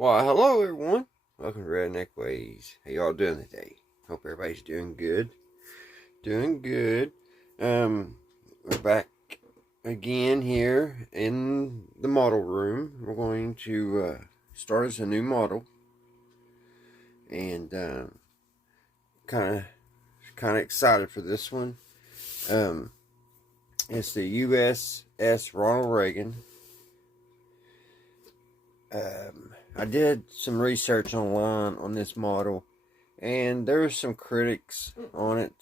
Well, hello everyone. Welcome to Redneck Ways. How y'all doing today? Hope everybody's doing good. Doing good. We're back again here in the model room. We're going to start as a new model, and kind of excited for this one. Um, it's the USS Ronald Reagen. I did some research online on this model, and there were some critics on it,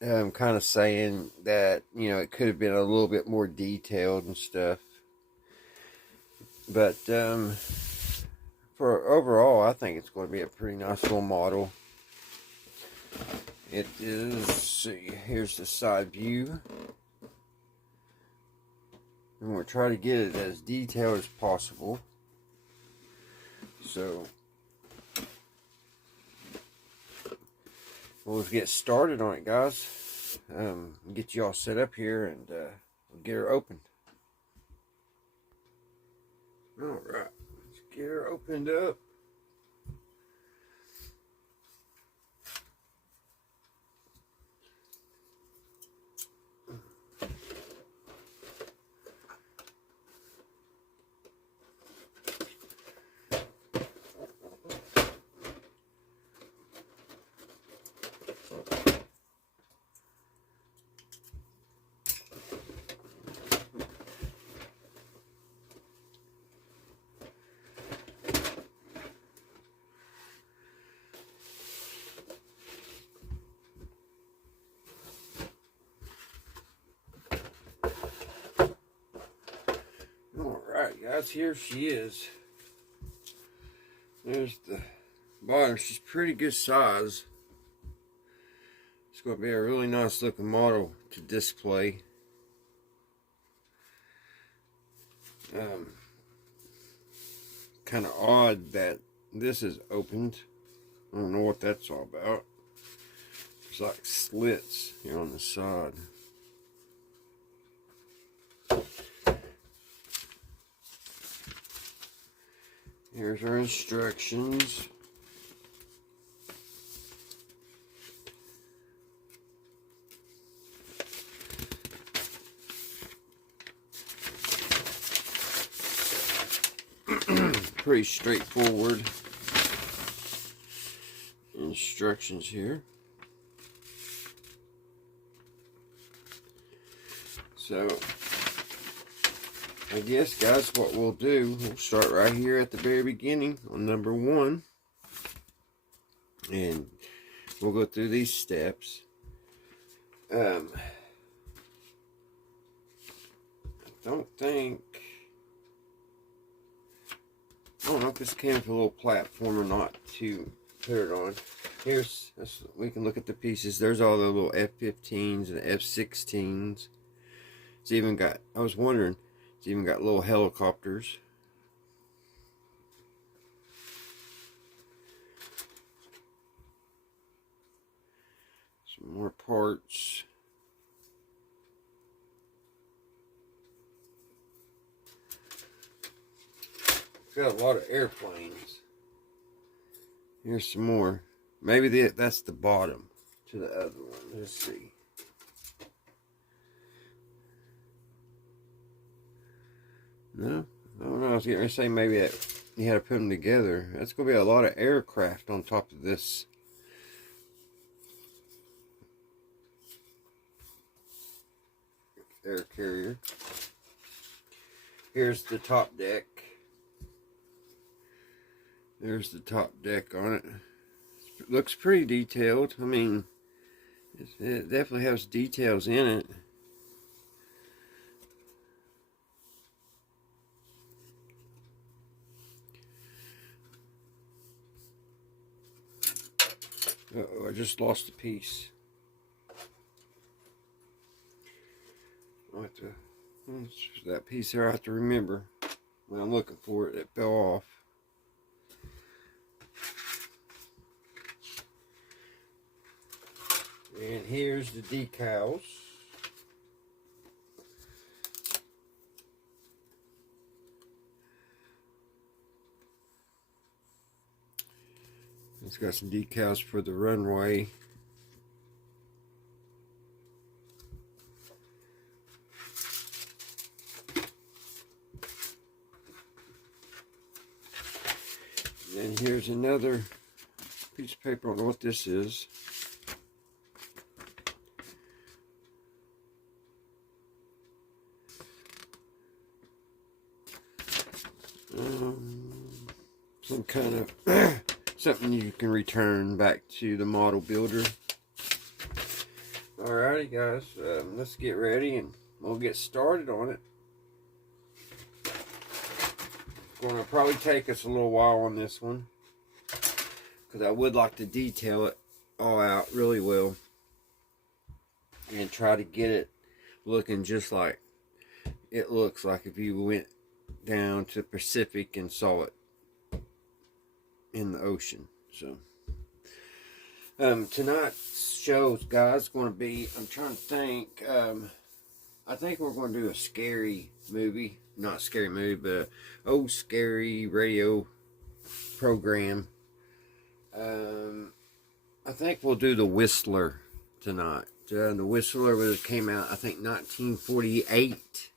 kind of saying that it could have been a little bit more detailed and stuff. But for overall, I think it's going to be a pretty nice little model. It is. Let's see, here's the side view, and we'll try to get it as detailed as possible. So we'll get started on it, guys. Get you all set up here, and we'll get her opened. All right, let's get her opened up. Alright guys, here she is. There's the bottom. She's pretty good size. It's going to be a really nice looking model to display. Kind of odd that this is opened. I don't know what that's all about. There's like slits here on the side. Here's our instructions. Pretty straightforward instructions here. So I guess, guys, what we'll do, we'll start right here at the very beginning on number 1, and we'll go through these steps. I don't know if this came with a little platform or not to put it on. We can look at the pieces. There's all the little F-15s and F-16s. It's even got, I was wondering, it's even got little helicopters. Some more parts. Got a lot of airplanes. Here's some more. Maybe that's the bottom to the other one. Let's see. No, I don't know. I was getting ready to say maybe that you had to put them together. That's going to be a lot of aircraft on top of this. Air carrier. Here's the top deck. There's the top deck on it. It looks pretty detailed. I mean, it definitely has details in it. Uh-oh, I just lost a piece. I'll have to, that piece there I have to remember when I'm looking for it. It fell off. And here's the decals. It's got some decals for the runway. And then here's another piece of paper. I don't know what this is. Some kind of something you can return back to the model builder. Alrighty guys, let's get ready and we'll get started on it. It's going to probably take us a little while on this one, because I would like to detail it all out really well and try to get it looking just like it looks like if you went down to the Pacific and saw it in the ocean. So tonight's show, guys, is going to be, I'm trying to think, I think we're going to do a scary movie. Not a scary movie, but an old scary radio program. I think we'll do The Whistler tonight. The Whistler came out, I think, 1948.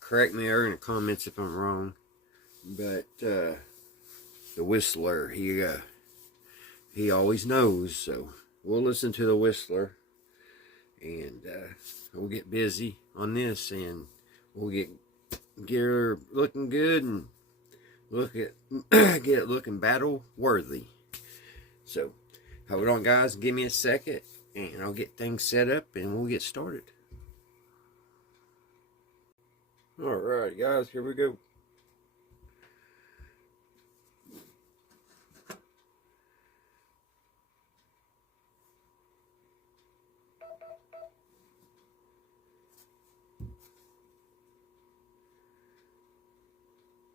Correct me in the comments if I'm wrong. But The Whistler, he always knows. So we'll listen to The Whistler, and we'll get busy on this, and we'll get her looking good and get it looking battle worthy. So hold on, guys, give me a second and I'll get things set up and we'll get started. Alright guys, here we go.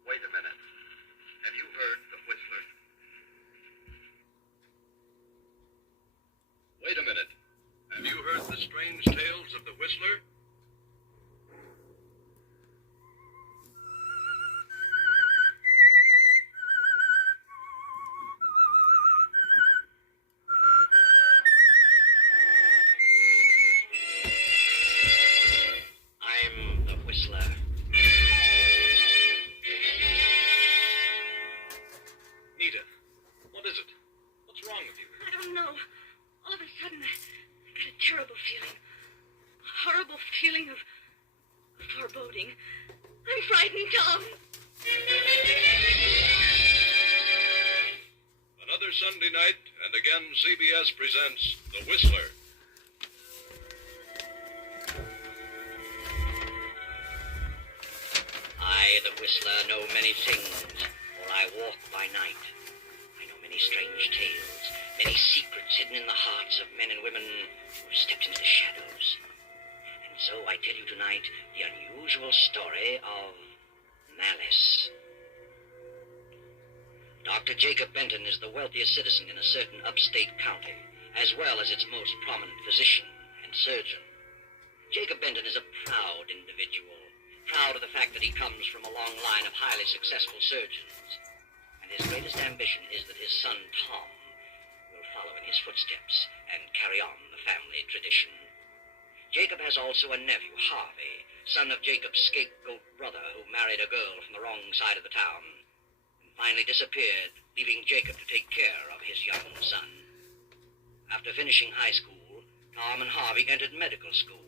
Wait a minute. Have you heard The Whistler? Wait a minute. Have you heard the strange tales of The Whistler? I'm The Whistler. Nita, what is it? What's wrong with you? I don't know. All of a sudden, I got a terrible feeling. A horrible feeling of foreboding. I'm frightened, Tom. Another Sunday night, and again CBS presents The Whistler. I, the Whistler, know many things, for I walk by night. I know many strange tales, many secrets hidden in the hearts of men and women who stepped into the shadows. And so I tell you tonight the unusual story of malice. Dr. Jacob Benton is the wealthiest citizen in a certain upstate county, as well as its most prominent physician and surgeon. Jacob Benton is a proud individual, proud of the fact that he comes from a long line of highly successful surgeons. And his greatest ambition is that his son, Tom, will follow in his footsteps and carry on the family tradition. Jacob has also a nephew, Harvey, son of Jacob's scapegoat brother, who married a girl from the wrong side of the town and finally disappeared, leaving Jacob to take care of his young son. After finishing high school, Tom and Harvey entered medical school.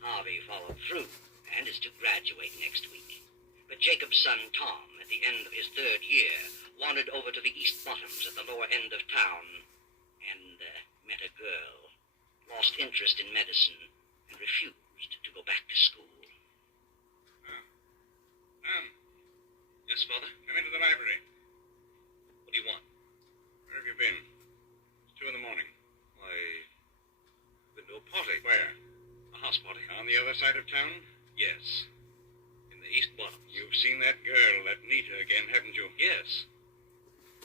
Harvey followed through and is to graduate next week. But Jacob's son, Tom, at the end of his third year, wandered over to the East Bottoms at the lower end of town and met a girl, lost interest in medicine, and refused to go back to school. Yes, Father? Come into the library. What do you want? Where have you been? It's 2 in the morning. Why, I've been to a party. Where? A house party. On the other side of town? Yes. In the East Bottoms. You've seen that girl, that Nita, again, haven't you? Yes.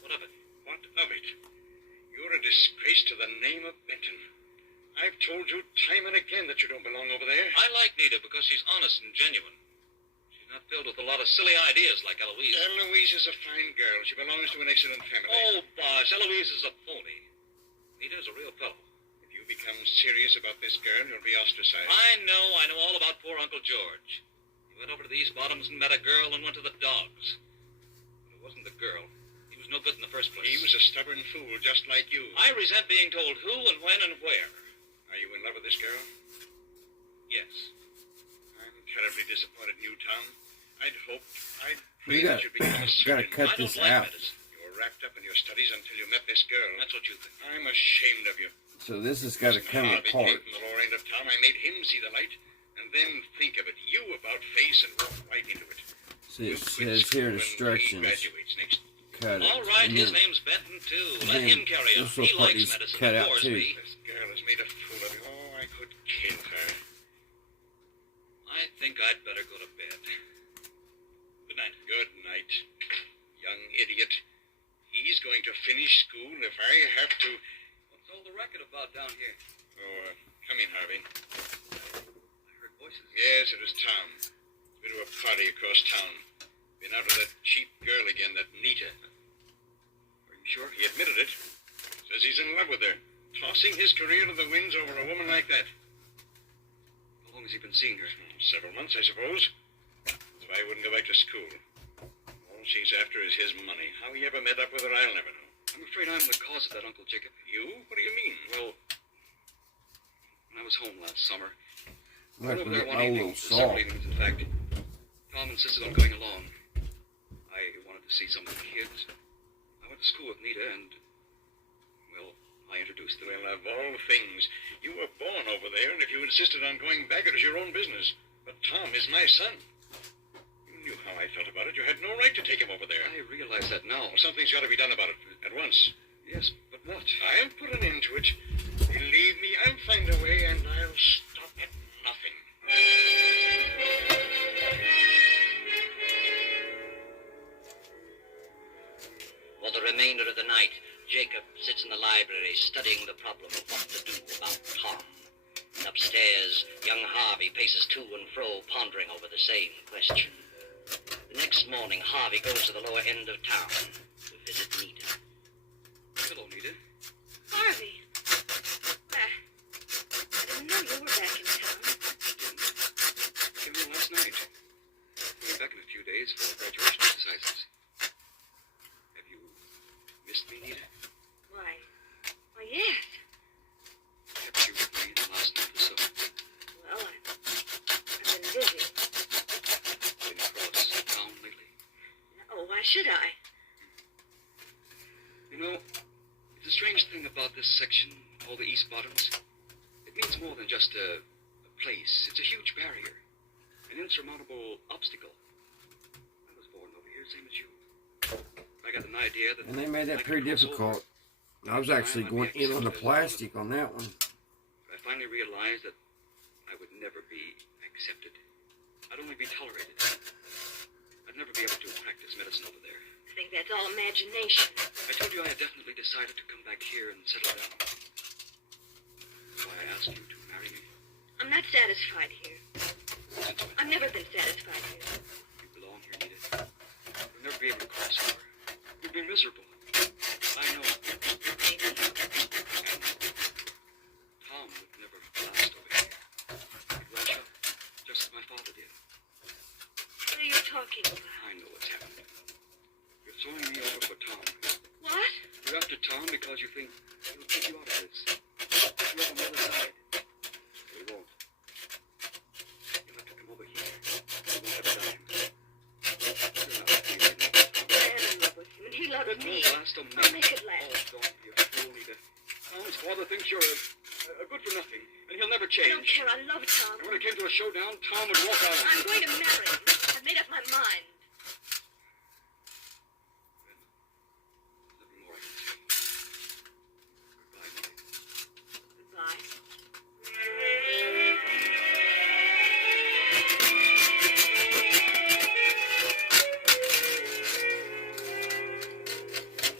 What of it? What of it? You're a disgrace to the name of Benton. I've told you time and again that you don't belong over there. I like Nita because she's honest and genuine. She's Not filled with a lot of silly ideas like Eloise. Eloise is a fine girl. She belongs to an excellent family. Oh, bosh. Eloise is a phony. Nita's a real fellow. If you become serious about this girl, you'll be ostracized. I know all about poor Uncle George. He went over to the East Bottoms and met a girl and went to the dogs. But it wasn't the girl. He was no good in the first place. He was a stubborn fool, just like you. I resent being told who and when and where. Are you in love with this girl? Yes. I'm terribly disappointed in you, Tom. I'd prayed that you'd become a surgeon. Gotta cut this out. You were wrapped up in your studies until you met this girl. That's what you think. I'm ashamed of you. So this has got to come Harvey apart. came from the lower end of town. I made him see the light. And then think of it. You about face and walk right into it. See, it says here instructions. Graduates next. Cut it. All right, his name's Benton, too. Let him carry on. He likes medicine. Cut out too. This girl has made a fool of you. Oh, I could kill her. I think I'd better go to bed. Good night. Good night, young idiot. He's going to finish school if I have to. What's all the racket about down here? Oh, come in, Harvey. I heard voices. Yes, it was Tom. He's been to a party across town. Been out with that cheap girl again, that Nita. Are you sure? He admitted it. Says he's in love with her. Tossing his career to the winds over a woman like that. How long has he been seeing her? Several months, I suppose. That's why he wouldn't go back to school. All she's after is his money. How he ever met up with her, I'll never know. I'm afraid I'm the cause of that, Uncle Jacob. You? What do you mean? Well, when I was home last summer, I went over there one evening, several evenings, in fact. Tom insisted on going along. I wanted to see some of the kids. I went to school with Nita and, well, I introduced them. Well, of all things, you were born over there, and if you insisted on going back, it was your own business. But Tom is my son. You knew how I felt about it. You had no right to take him over there. I realize that now. Well, something's got to be done about it at once. Yes, but what? I'll put an end to it. Believe me, I'll find a way, and I'll stop at nothing. For the remainder of the night, Jacob sits in the library studying the problem of what to do about Tom. And upstairs, young Harvey paces to and fro, pondering over the same question. The next morning, Harvey goes to the lower end of town to visit Nita. Hello, Nita. Harvey. I didn't know you were back in town. Came in last night. Coming back in a few days for graduation exercises. Have you missed me, Nita? Why, yes. Kept you with me the last month or so. Well, I've been busy. Been across town lately? No, why should I? You know, it's a strange thing about this section, all the East Bottoms. It means more than just a place. It's a huge barrier. An insurmountable obstacle. I was born over here, same as you. I got an idea that... And they made that pretty difficult. I was actually going in on the plastic on that one. I finally realized that I would never be accepted. I'd only be tolerated. I'd never be able to practice medicine over there. I think that's all imagination. I told you I had definitely decided to come back here and settle down. So I asked you to marry me. I'm not satisfied here. Since when? I've never been satisfied here. You belong here, Nita. You'll never be able to cross over. You'll be miserable. I know. Maybe. And Tom would never last over here. He'd rash up, just as my father did. What are you talking about? I know what's happened. You're throwing me over for Tom. What? You're after Tom because you think he'll take you out of this. You're on the other side. But he won't. You'll have to come over here. You won't have a dime. You're not with me right now, Tom. I'm in love with him, and he loves It me. won't last a minute. I'll make it last. Oh, don't be a fool, Nita. Tom's father thinks you're a good for nothing, and he'll never I don't change. care. I love Tom. And when it came to a showdown, Tom would walk out on I'm you. going to marry him. I've made up my mind. Nothing more I can say. Goodbye, Nita. Goodbye.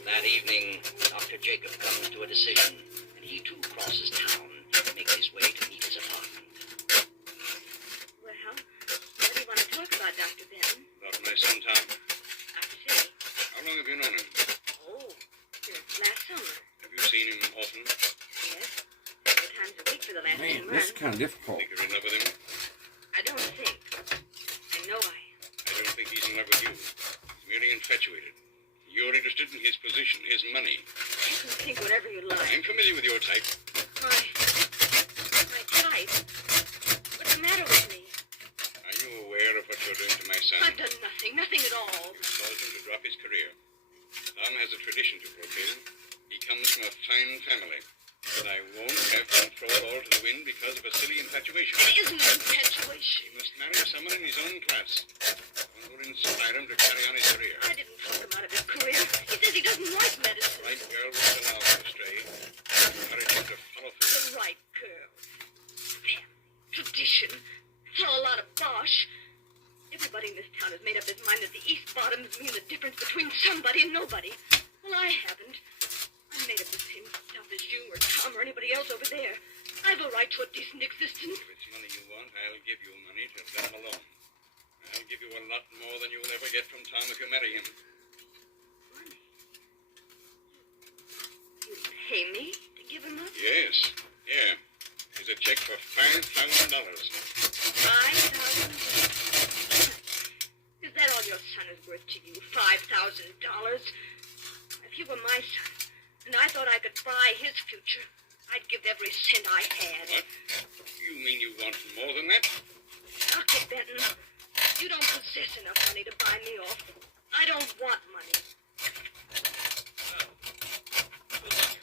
That evening, Dr. Jacob comes to a decision, and he too crosses town and makes his way to Nita's apartment. Well, what do you want to talk about, Dr. Benton? my son Tom. I see. How long have you known him? Oh, since last summer. Have you seen him often? Yes. Several times a week for the last 2 Man, months. this is kind of difficult. Think you're in love with him? I don't think. I know I am. I don't think he's in love with you. He's merely infatuated. You're interested in his position, his money. You can think whatever you like. I'm familiar with your type. My type? What's the matter with me? Are you aware of what you're doing to my son? I've done nothing at all. You caused him to drop his career. Tom has a tradition to fulfill. He comes from a fine family. But I won't have him throw it all to the wind because of a silly infatuation. It isn't an infatuation. He must marry someone in his own class. One who will inspire him to carry on his career. I didn't talk him out of his career. He says he doesn't like medicine. The right girl won't allow him to stray. Encourage him to follow through. The right girl. Family. Tradition. It's all a lot of bosh. Everybody in this town has made up his mind that the East Bottoms mean the difference between somebody and nobody. Well, I haven't. I'm made of the same stuff as you or Tom or anybody else over there. I have a right to a decent existence. If it's money you want, I'll give you money to let him alone. I'll give you a lot more than you'll ever get from Tom if you marry him. Money? You pay me to give him up? Yes. Here. Here's a check for $5,000. $5,000? Is that all your son is worth to you? $5,000? If you were my son, and I thought I could buy his future, I'd give every cent I had. What? You mean you want more than that? Dr. Benton, you don't possess enough money to buy me off. I don't want money. Hello, Tom.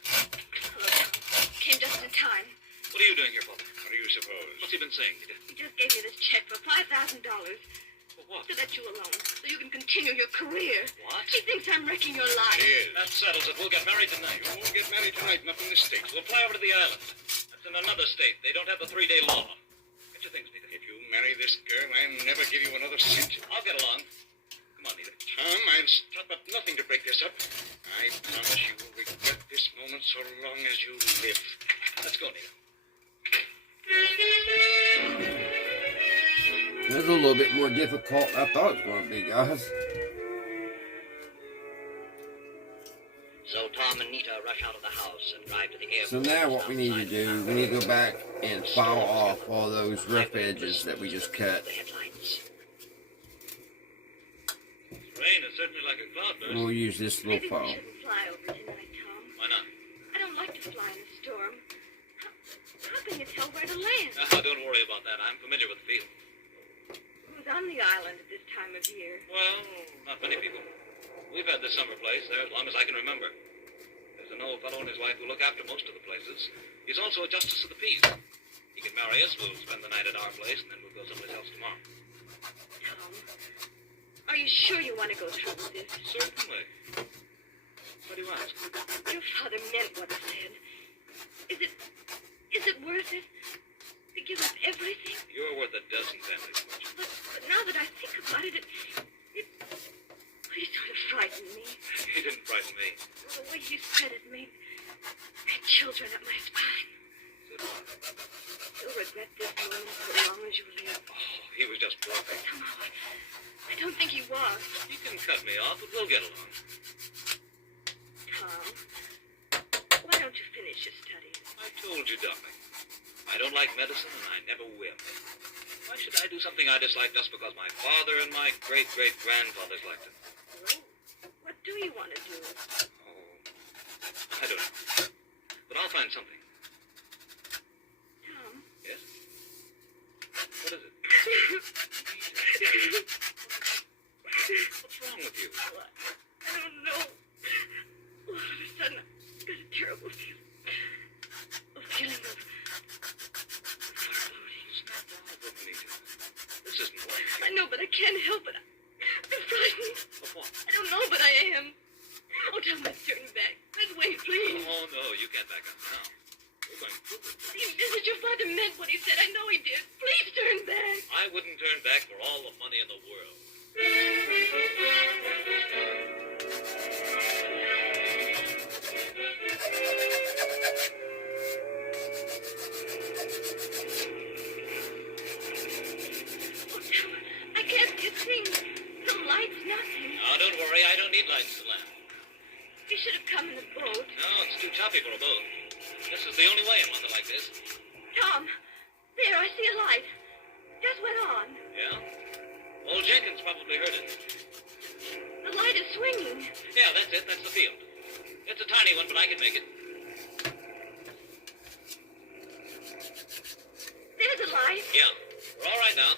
Came just in time. What are you doing here, Father? What do you suppose? What's he been saying? He just gave me this check for $5,000 For what? to let you alone, so you can continue your career. What? He thinks I'm wrecking your life. Yes. That settles it. We'll get married tonight. You won't get married tonight, not in this state. We'll fly over to the island. That's in another state. They don't have the 3-day law. Get your things, Nita. If you marry this girl, I'll never give you another cent. I'll get along. Come on, Nita. Tom, I'll stop at nothing to break this up. I promise you will regret this moment so long as you live. Let's go, Nita. It was a little bit more difficult than I thought it was going to be, guys. So Tom and Nita rush out of the house and drive to the airport. So now what we need to do, we need to go back and file off all those rough edges that we just cut. The headlines. Rain is certainly like a cloudburst. We'll use this little Maybe we file. shouldn't fly over tonight, Tom. Why not? I don't like to fly in a storm. How can you tell where to land? Don't worry about that. I'm familiar with the field. Who's on the island at this time of year? Well, not many people. We've had this summer place there as long as I can remember. There's an old fellow and his wife who look after most of the places. He's also a justice of the peace. He can marry us. We'll spend the night at our place, and then we'll go someplace else tomorrow. Tom, are you sure you want to go through with this? Certainly. What do you ask? Your father meant what he said. Is it worth it? To give up everything? You're worth a dozen families, Fortune. But now that I think about it, he sort of frightened me. He didn't frighten me. The way he said it made children up my spine. You'll regret this moment so long as you live. Oh, he was just bluffing. Somehow, I don't think he was. You can cut me off, but we'll get along. Tom, why don't you finish your studies? I told you, darling. I don't like medicine, and I never will. Why should I do something I dislike just because my father and my great-great-grandfathers liked it? Well, what do you want to do? Oh, I don't know. But I'll find something. Tom? Yes? What is it? What's wrong with you? I don't know. All of a sudden, I got a terrible feeling. A feeling of foreboding. Stop now, Anita. This isn't right. I know, but I can't help it. I'm frightened. Of what? I don't know, but I am. Oh, Tom, let's turn back. Let's wait, please. Oh, no, you can't back up now. We're going through it. He meant your father meant what he said. I know he did. Please turn back. I wouldn't turn back for all the money in the world. Oh, Tom, I can't see a thing. The light You should have come in the boat. No, it's too choppy for a boat. This is the only way in weather like this. Tom, there, I see a light. Just went on. Yeah? Old Jenkins probably heard it. The light is swinging. Yeah, that's it. That's the field. It's a tiny one, but I can make it. There's a light. Yeah. We're all right now.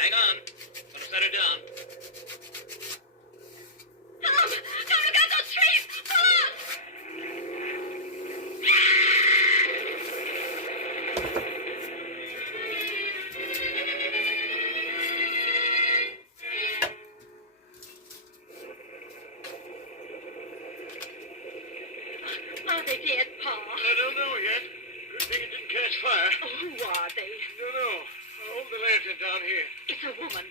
Hang on. Gonna set her down. Tom, look out those trees! Pull up! Are they dead, Pa? I don't know yet. Good thing it didn't catch fire. Oh, who are they? Don't know. Hold the lantern down here. It's a woman.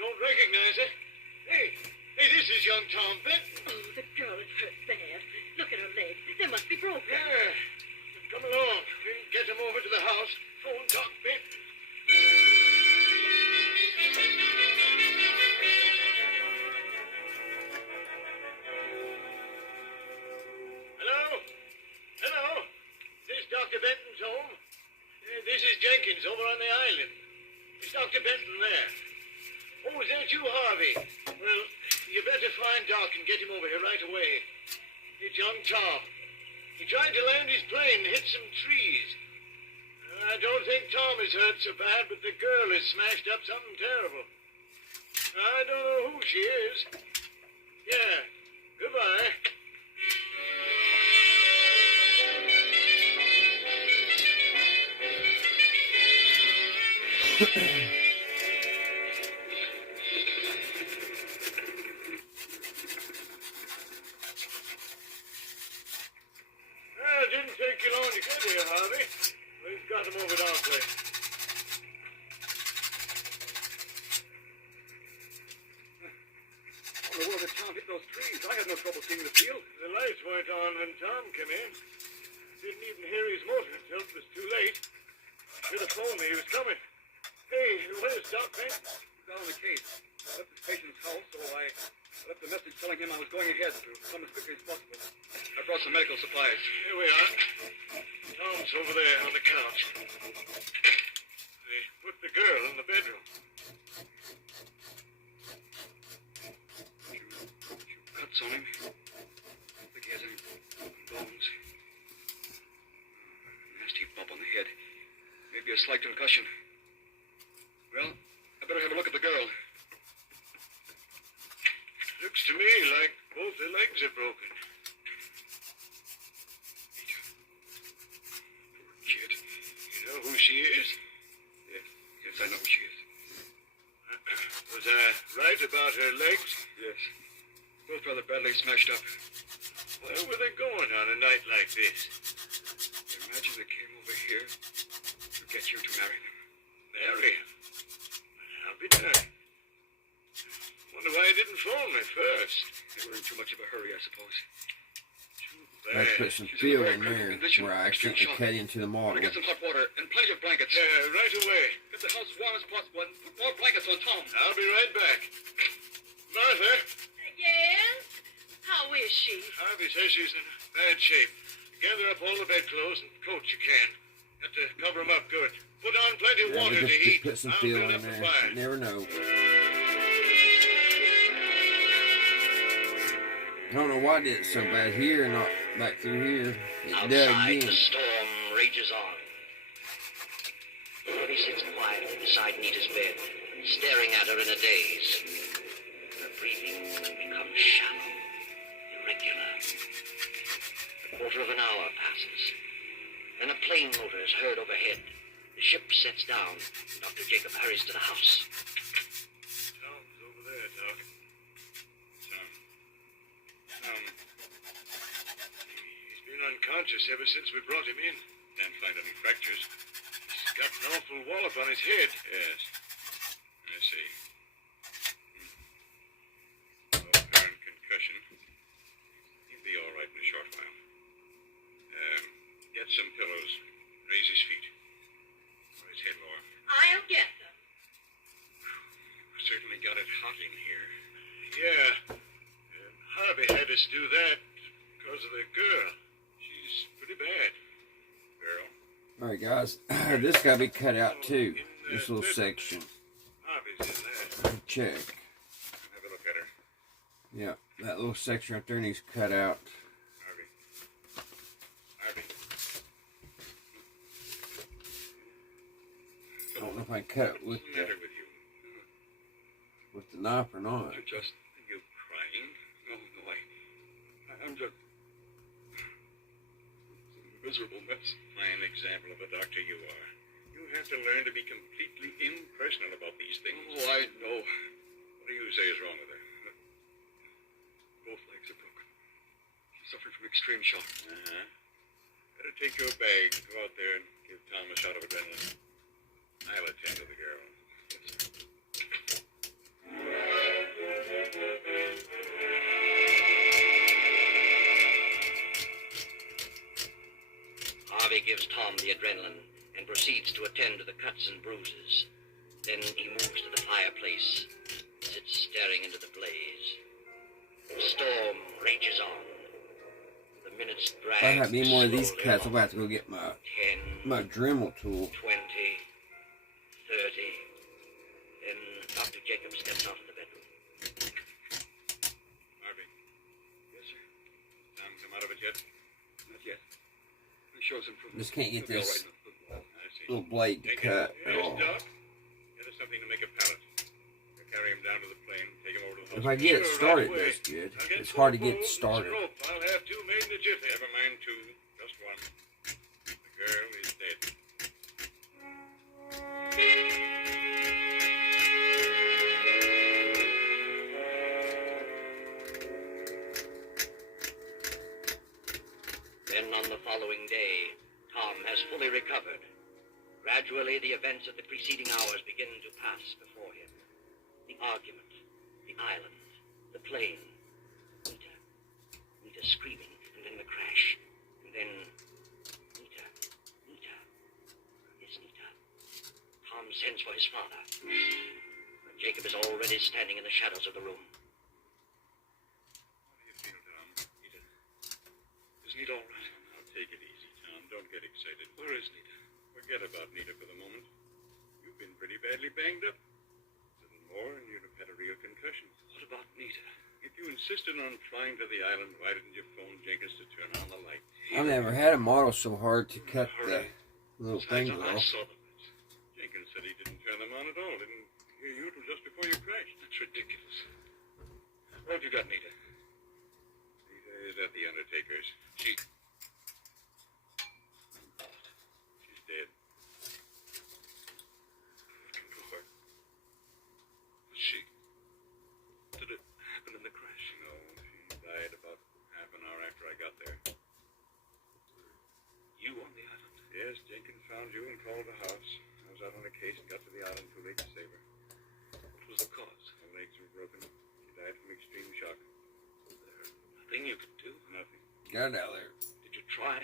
Don't recognize her. Hey, this is young Tom Benton. Oh, the girl is hurt bad. Look at her legs. They must be broken. Yeah. Come along. We'll get him over to the house. Phone Doc Benton. Hello? Hello? This Dr. Benton's home? This is Jenkins over on the island. Is Dr. Benton there? Oh, is that you, Harvey? Well, you better find Doc and get him over here right away. It's young Tom. He tried to land his plane and hit some trees. I don't think Tom is hurt so bad, but the girl has smashed up something terrible. I don't know who she is. Yeah. Goodbye. Well, it didn't take you long to get here, Harvey. We've got him over at our place. On the world that Tom hit those trees. I had no trouble seeing the field. The lights weren't on when Tom came in. Didn't even hear his motor until it was too late. Should have phoned me he was coming. Hey, where's Doc Benton? He's down on the case. I left his patient's house, so I left a message telling him I was going ahead to come as quickly as possible. I brought some medical supplies. Here we are. Tom's over there on the couch. They put the girl in the bedroom. Cuts on him. I don't think he has any bones. Nasty bump on the head. Maybe a slight concussion. Well, I better have a look at the girl. Looks to me like both her legs are broken. Poor kid. You know who she is? Yes, I know who she is. Was I right about her legs? Yes. Both rather badly smashed up. Where were they going on a night like this? Imagine they came over here to get you to marry them. Marry him? I'll be darned. Wonder why he didn't phone me first. They were in too much of a hurry, I suppose. Too Let's bad. put some fuel in there where I accidentally cut into the Better model. get some hot water and plenty of blankets. Right away. Get the house as warm as possible and put more blankets on Tom. I'll be right back. Martha, Yes? How is she? Harvey says she's in bad shape. Gather up all the bedclothes and coats you can. Have to cover 'em up good. Put on plenty of Yeah, water to just heat. put some I'll fuel build in up a there. fire. You never know. I don't know why it did so bad here and not back through here. It dug Outside, again. the storm rages on. He sits quietly beside Nita's bed, staring at her in a daze. Her breathing becomes shallow, irregular. A quarter of an hour passes. Then a plane motor is heard overhead. The ship sets down. Dr. Jacob hurries to the house. Tom's over there, Doc. Tom. He's been unconscious ever since we brought him in. Can't find any fractures. He's got an awful wallop on his head. Yes. I see. No apparent concussion. He'll be all right in a short while. Get some pillows. Raise his feet. Or his head lower. I'll get them. Certainly got it hot in here. Yeah. Harvey had had us do that because of the girl. She's pretty bad. Girl. Alright, guys. This got to be cut out, too. This little section. Harvey's in there. Check. Have a look at her. Yeah, that little section right there needs cut out. Harvey. Harvey. I don't know if I can cut it What's the matter with you? with the knife or not. You're just... Are you crying? No, I'm just... a miserable mess. Fine example of a doctor you are. You have to learn to be completely impersonal about these things. Oh, I know. What do you say is wrong with her? Both legs are broken. She's suffering from extreme shock. Uh-huh. Better take your bag, go out there and give Tom a shot of adrenaline. I'll attend to the girl. Yes, sir. Harvey gives Tom the adrenaline and proceeds to attend to the cuts and bruises. Then he moves to the fireplace, sits staring into the blaze. The storm rages on. The minutes drag. If I have any more of these slowly cuts, I'm on. going to have to go get 10, my Dremel tool. 20, 30. Then Dr. Jacob steps out of the bedroom. Harvey. Yes, sir. Tom come out of it yet? Not yet. He shows improvement. Just can't get He'll be this all right. I see. little blade to Take cut him. at Yes, all. Doc. Get us something to make a pallet. We'll carry him down to the plane, take him over to the If hospital. I get it Sure, started, right away. that's good. I'll get It's hard to some get poles and started. some rope. I'll have two made in a jiffy. Never mind two, just one. The girl is dead. Then on the following day, Tom has fully recovered. Gradually, the events of the preceding hours begin to pass before him. The argument, the island, the plane, Nita screaming, and then the crash, and then Nita. Yes, Nita. Tom sends for his father. But Jacob is already standing in the shadows of the room. How do you feel, Tom? Nita? Is Nita all right? Now take it easy, Tom. Don't get excited. Where is Nita? Forget about Nita for the moment. You've been pretty badly banged up. A little more and you'd have had a real concussion. What about Nita? If you insisted on flying to the island, why didn't you phone Jenkins to turn on the light? I've never had a model so hard to cut the little things I off. saw the lights. Jenkins said he didn't turn them on at all. Didn't hear you till just before you crashed. That's ridiculous. Where have you got Nita? Nita is at the undertaker's. She's dead. Where? Was she? Did it happen in the crash? No, she died about half an hour after I got there. You on the island? Yes, Jenkins found you and called the house. I was out on a case and got to the island too late to save her. What was the cause? Her legs were broken. She died from extreme shock. Nothing you could do? Nothing. Got it out there. Did you try?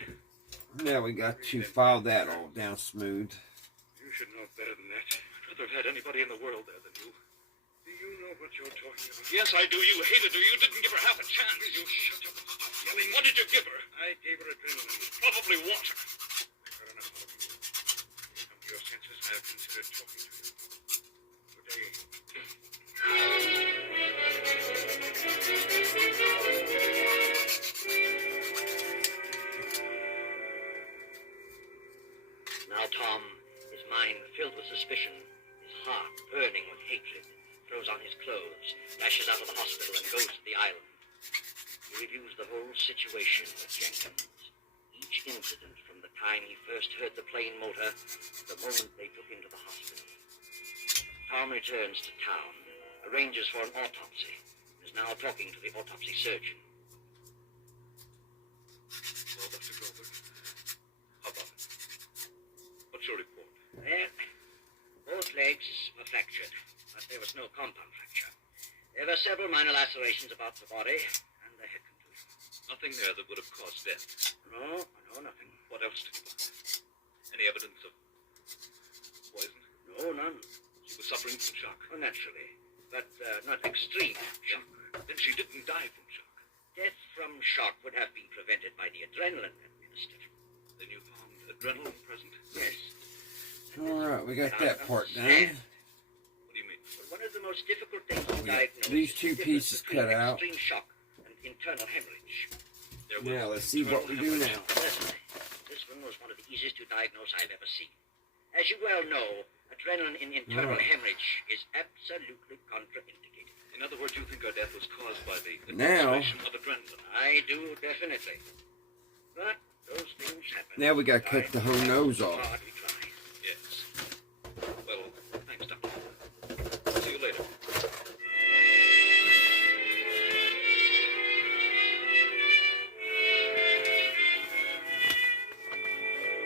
Now we got to file that all down smooth. You should know better than that. I'd rather have had anybody in the world there than you. Do you know what you're talking about? Yes, I do. You hated her. You didn't give her half a chance. You shut up. Stop yelling. What did you give her? I gave her adrenaline. Probably water. I've heard enough of you. Come to your senses. I've considered talking to you. Good day. Now Tom, his mind filled with suspicion, his heart burning with hatred, throws on his clothes, dashes out of the hospital, and goes to the island. He reviews the whole situation with Jenkins. Each incident from the time he first heard the plane motor to the moment they took him to the hospital. Tom returns to town, arranges for an autopsy, is now talking to the autopsy surgeon. Well, Dr. Goldberg, how about it? What's your report? Well, both legs were fractured, but there was no compound fracture. There were several minor lacerations about the body and the head contusion. Nothing there that would have caused death. No, nothing. What else did you find? Any evidence of poison? No, none. She was suffering from shock. Well, naturally, but not extreme shock. Then she didn't die from shock. Death from shock would have been prevented by the adrenaline administered. Then you found adrenaline present? Yes. Alright, we got that part done. What do you mean? But one of the most difficult things to We got diagnose these is two the difference pieces between cut out. extreme shock and internal hemorrhage. There Now, was let's see what we do internal now. Certainly. This one was one of the easiest to diagnose I've ever seen. As you well know, adrenaline in internal hemorrhage is absolutely contraindicated. In other words, you think our death was caused by the Now- administration of adrenaline? I do, definitely. But those things happen. Now we gotta cut the whole nose off. Hard we try. Yes. Well, thanks, Doctor. See you later.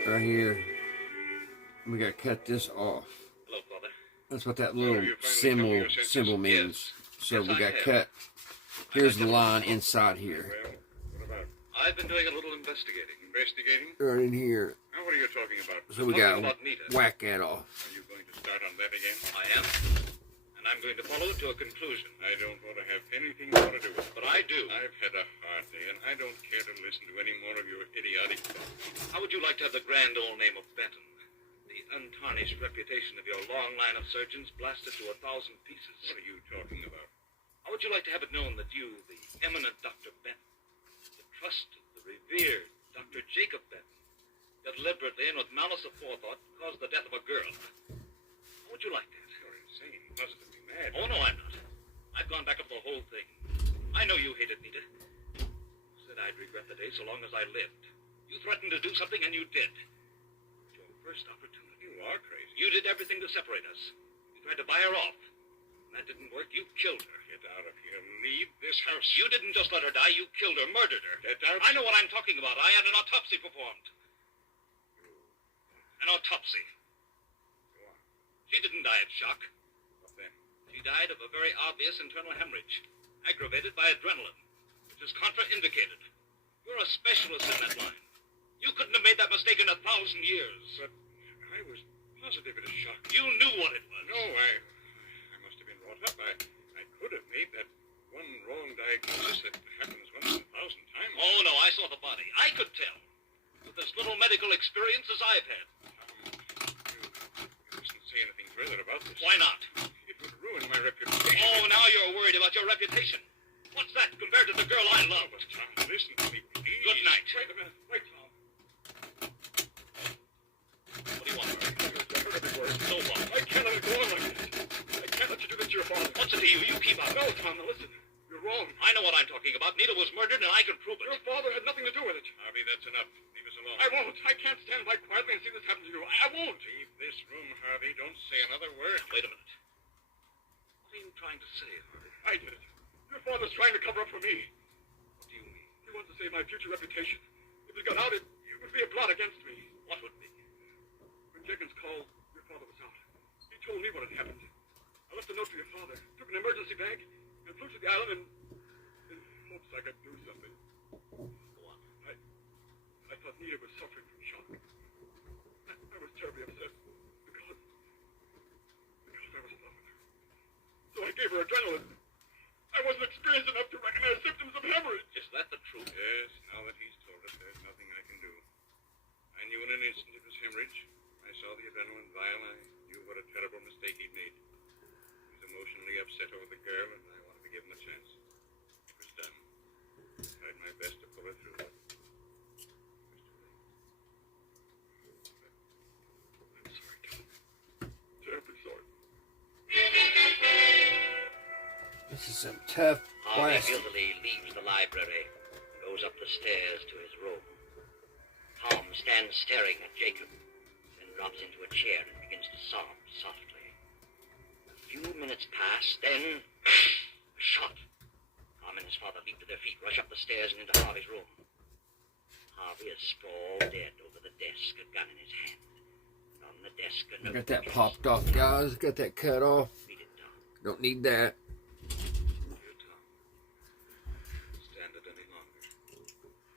Right here. We gotta cut this off. Hello, Father. That's what that little you finally come to your symbol senses? means. So Yes, we I got have. cut. Here's the line inside here. Well, what about? I've been doing a little investigating. Investigating? Right in here. Now, what are you talking about? So we Talking gotta about Nita. whack that off. Are you going to start on that again? I am. And I'm going to follow it to a conclusion. I don't want to have anything more to do with it. But I do. I've had a hard day, and I don't care to listen to any more of your idiotic stuff. How would you like to have the grand old name of Benton? The untarnished reputation of your long line of surgeons blasted to 1,000 pieces. What are you talking about? How would you like to have it known that you, the eminent Dr. Benton, the trusted, the revered Dr. Jacob Benton, deliberately and with malice aforethought caused the death of a girl? How would you like that? You're insane, positively mad. Oh, no, I'm not. I've gone back over the whole thing. I know you hated Nita. Said I'd regret the day so long as I lived. You threatened to do something, and you did. At your first opportunity. You are crazy. You did everything to separate us. You tried to buy her off. When that didn't work, you killed her. Get out of here. Leave this house. You didn't just let her die, you killed her, murdered her. Get out. I know what I'm talking about. I had an autopsy performed. An autopsy. Go on. She didn't die of shock. What then? She died of a very obvious internal hemorrhage, aggravated by adrenaline, which is contraindicated. You're a specialist in that line. You couldn't have made that mistake in 1,000 years. But I was positive it was shock. You knew what it was. No, I must have been wrought up. I could have made that one wrong diagnosis that happens once in 1,000 times. Oh, no, I saw the body. I could tell. With as little medical experience as I've had. You mustn't say anything further about this. Why not? It would ruin my reputation. Oh, now you're worried about your reputation. What's that compared to the girl I love? But Tom, listen to me, please. Good night. Wait a minute. Wait, Tom. What do you want? I heard every word. So what? I can't let it go on like this. I can't let you do this to your father. What's it to you? You keep out. No, Tom, now listen. You're wrong. I know what I'm talking about. Nita was murdered, and I can prove it. Your father had nothing to do with it. Harvey, that's enough. Leave us alone. I won't. I can't stand by quietly and see this happen to you. I won't. Leave this room, Harvey. Don't say another word. Wait a minute. What are you trying to say, Harvey? I did it. Your father's trying to cover up for me. What do you mean? He wants to save my future reputation. If it got out, it would be a blot against me. What would be? When Jenkins called, your father was out. He told me what had happened. I left a note for your father, took an emergency bag, and flew to the island in hopes I could do something. Go on. I thought Nita was suffering from shock. I was terribly upset because I was in love with her. So I gave her adrenaline. I wasn't experienced enough to recognize symptoms of hemorrhage. Is that the truth? Yes, now that he's told us, there's nothing I can do. I knew in an instant it was hemorrhage. I saw the adrenaline vial. I knew what a terrible mistake he'd made. He was emotionally upset over the girl, and I wanted to give him a chance. It was done. I tried my best to pull her through, but it was too late. I'm sorry, Tom. Terribly sorry. This is some tough Harvey plastic. guiltily leaves the library, goes up the stairs to his room. Tom stands staring at Jacob, then drops into a chair and begins to sob softly. A few minutes pass, then a shot. Tom and his father leap to their feet, rush up the stairs and into Harvey's room. Harvey is sprawled dead over the desk, a gun in his hand. And on the desk, a note. Got that popped off, guys. Got that cut off. Read it, Tom. Don't need that. Dear Tom, can't stand it any longer.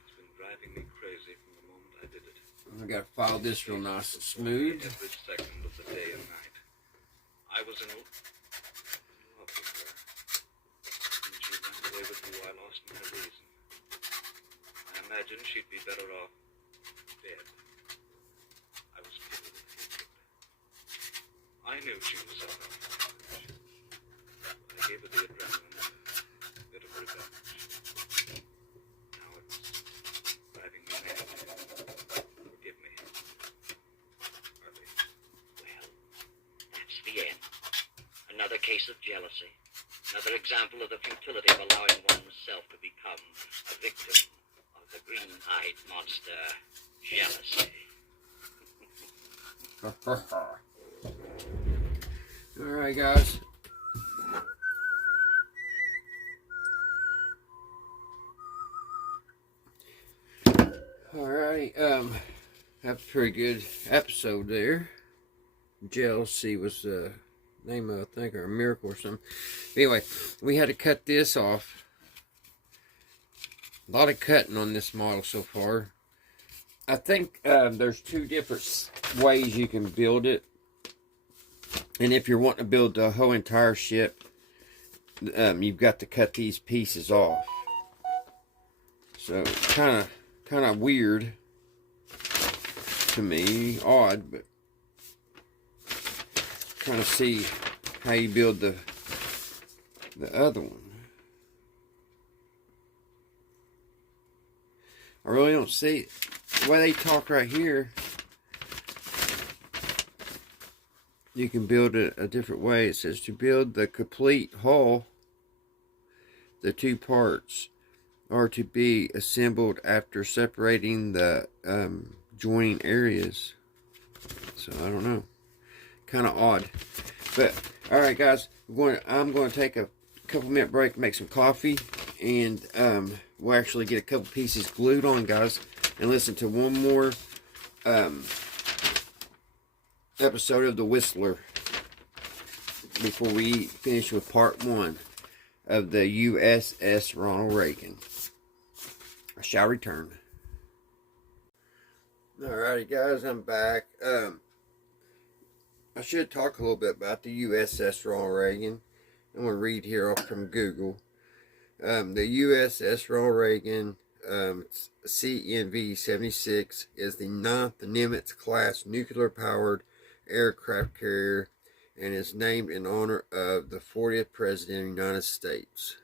It's been driving me crazy from the moment I did it. I gotta file this real nice and smooth. Every second of the day and night. I was in love with her. When she ran away with you, I lost my reason. imagined she'd be better off dead. I was filled with hatred. I knew she was suffering. I gave her the adrenaline, a bit of revenge. Now it's driving me mad. Forgive me. Harvey. Well, that's the end. Another case of jealousy. Another example of the futility of allowing oneself to become a victim of the green-eyed monster, jealousy. Alright, guys. Alright, that's a pretty good episode there. Jealousy was the name of, I think, or a miracle or something. Anyway, we had to cut this off. A lot of cutting on this model so far. I think there's two different ways you can build it. And if you're wanting to build the whole entire ship, you've got to cut these pieces off. So kind of weird to me, odd, but trying to see how you build the other one. I really don't see it. The way they talk right here, you can build it a different way. It says to build the complete hull, the two parts are to be assembled after separating the joining areas. So I don't know. Kind of odd. But alright guys, I'm going to take a couple minute break, make some coffee, and we'll actually get a couple pieces glued on, guys, and listen to one more episode of The Whistler before we finish with part 1 of the USS Ronald Reagan. I shall return. Alrighty guys, I'm back. I should talk a little bit about the USS Ronald Reagan. I'm going to read here off from Google. The USS Ronald Reagan CNV-76 is the 9th Nimitz-class nuclear-powered aircraft carrier and is named in honor of the 40th President of the United States.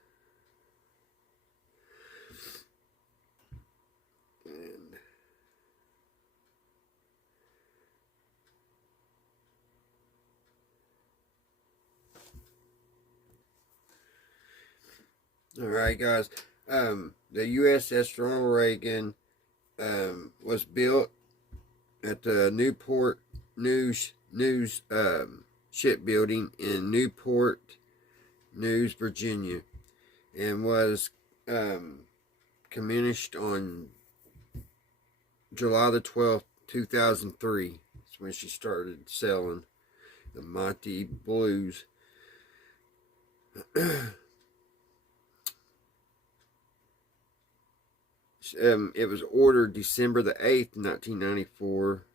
Alright guys, the USS Ronald Reagan was built at the Newport News shipbuilding in Newport News, Virginia, and was commissioned on July the 12th, 2003. That's when she started selling the Mighty Blues. It was ordered December the 8th, 1994.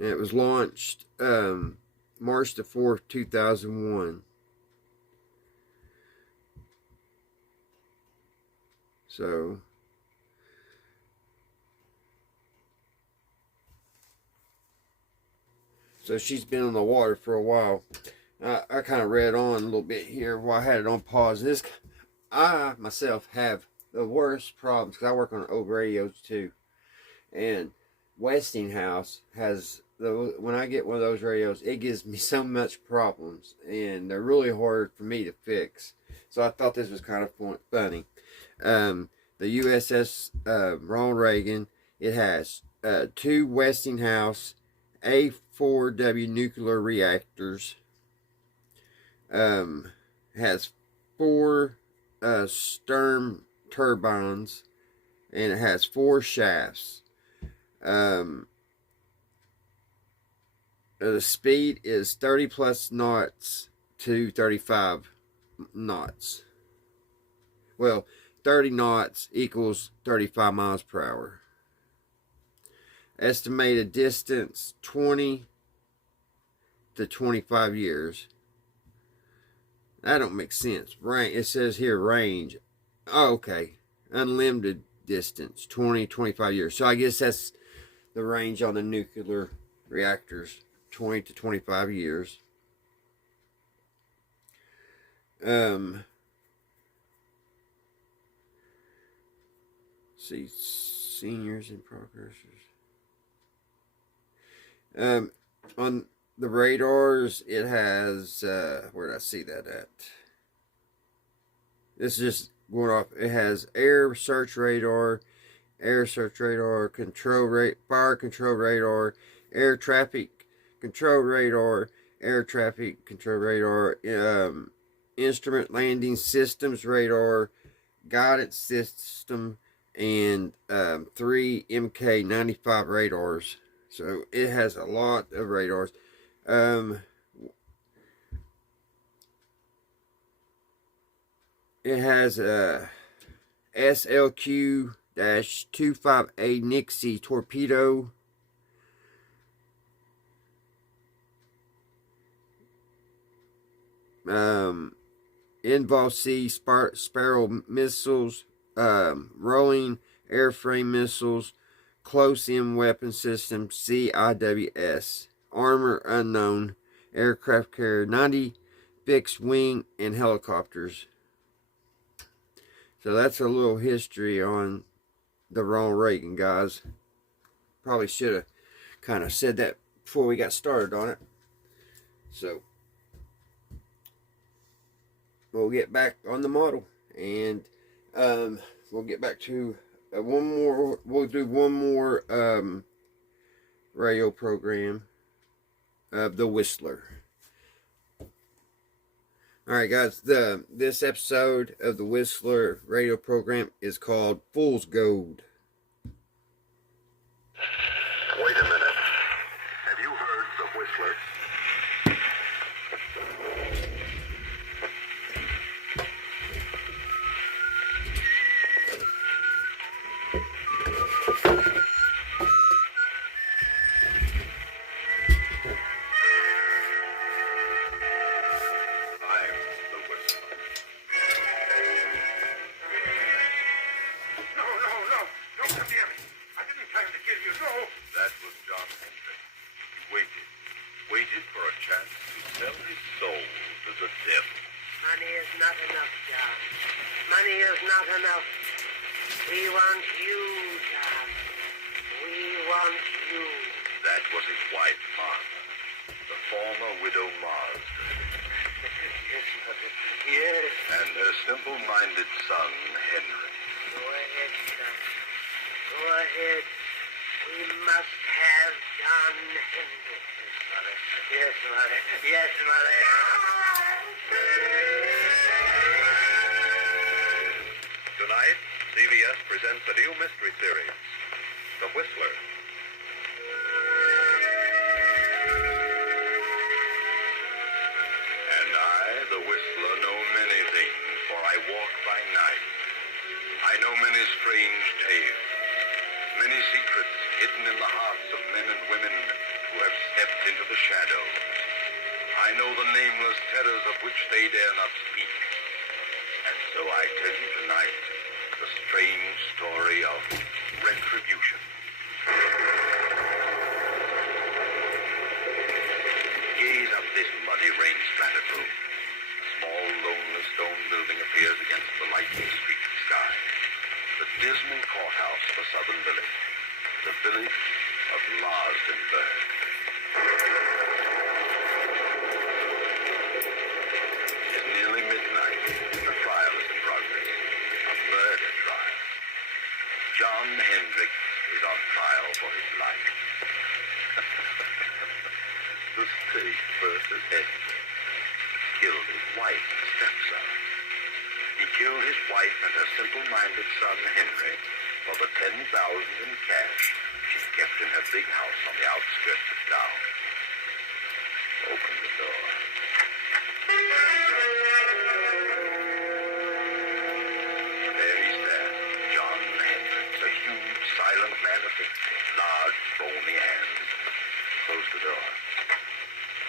And it was launched March the 4th, 2001. So she's been on the water for a while. I kind of read on a little bit here while I had it on pause. I myself have the worst problems because I work on old radios too. And Westinghouse has, when I get one of those radios, it gives me so much problems. And they're really hard for me to fix. So I thought this was kind of funny. The USS Ronald Reagan, it has 2 Westinghouse A4W nuclear reactors. Has 4 Sturm turbines, and it has 4 shafts. The speed is 30 plus knots to 35 knots. Well, 30 knots equals 35 miles per hour. Estimated distance 20 to 25 years. That don't make sense. It says here range. Oh, okay. Unlimited distance, 20, 25 years. So I guess that's the range on the nuclear reactors, 20 to 25 years. See, seniors and progressors. On the radars, it has, where did I see that at? This is just going off. It has air search radar, fire control radar, air traffic control radar, air traffic control radar, instrument landing systems radar, guidance system, and 3 MK95 radars. So it has a lot of radars. It has a SLQ-25A Nixie torpedo. Involve C Sparrow missiles, rolling airframe missiles, close-in weapon system, CIWS, armor unknown, aircraft carrier, 90 fixed wing, and helicopters. So that's a little history on the Ronald Reagan, guys. Probably should have kind of said that before we got started on it. So we'll get back on the model, and we'll get back to we'll do one more radio program of the Whistler. Alright guys, this episode of the Whistler radio program is called Fool's Gold. Wait a minute. Have you heard the Whistler? Waited for a chance to sell his soul to the devil. Money is not enough, John. Money is not enough. We want you, John. We want you. That was his wife, Martha, the former widow Marsden. Yes, Mother. Yes. And her simple-minded son, Henry. Go ahead, son. Go ahead. We must have John Henry. Yes, Mother. Yes, Mother. Tonight, CBS presents a new mystery series, The Whistler. And I, the Whistler, know many things, for I walk by night. I know many strange tales, many secrets hidden in the hearts of men and women who have stepped into the shadows. I know the nameless terrors of which they dare not speak. And so I tell you tonight the strange story of retribution. Gaze up this muddy rain-stranded road. A small, lonely stone building appears against the lightning-streaked sky. The dismal courthouse of a southern village. The village of Marsdenburg. It's nearly midnight. The trial is in progress. A murder trial. John Hendricks is on trial for his life. The state versus Hendricks killed his wife and stepson. He killed his wife and her simple-minded son, Henry, for the $10,000 in cash she kept in her big house on the outskirts of town. Open the door. There he stands, John Hendricks, a huge, silent man of 50, large, bony hands. Close the door.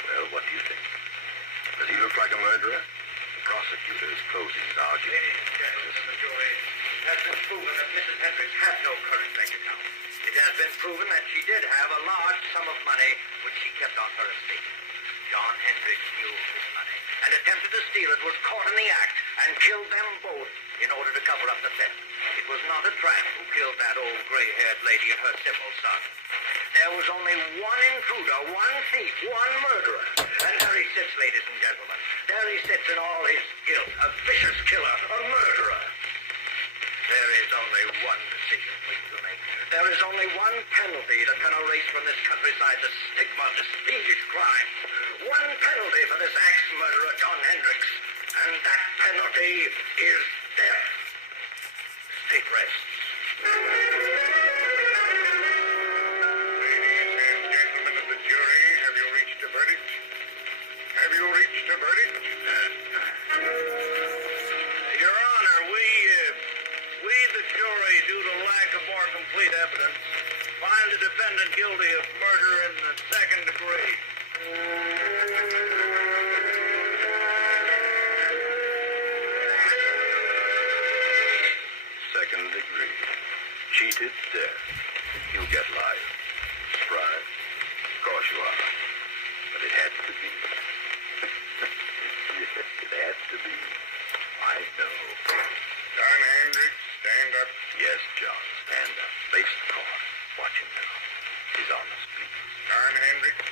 Well, what do you think? Does he look like a murderer? prosecutor's closing argument. Gentlemen of the jury, it has been proven that Mrs. Hendricks had no current bank account. It has been proven that she did have a large sum of money which she kept on her estate. John Hendricks knew this money and attempted to steal it, was caught in the act, and killed them both in order to cover up the theft. It was not a tramp who killed that old gray-haired lady and her simple son. There was only one intruder, one thief, one murderer. And there he sits, ladies and gentlemen. There he sits in all his guilt, a vicious killer, a murderer. There is only one decision for you to make. There is only one penalty that can erase from this countryside the stigma of this fiendish crime. One penalty for this axe-murderer, John Hendricks. And that penalty is death. State rests. Ladies and gentlemen of the jury, have you reached a verdict? Have you reached a verdict? Your Honor, we the jury, due to lack of more complete evidence, find the defendant guilty of murder in the second degree. Second degree. Cheated death. You get life. Surprise? Of course you are. But it had to be. Yes, it had to be. I know. John Hendricks, stand up. Yes, John, stand up. Face the court. Watch him now. He's on the street. John Hendricks,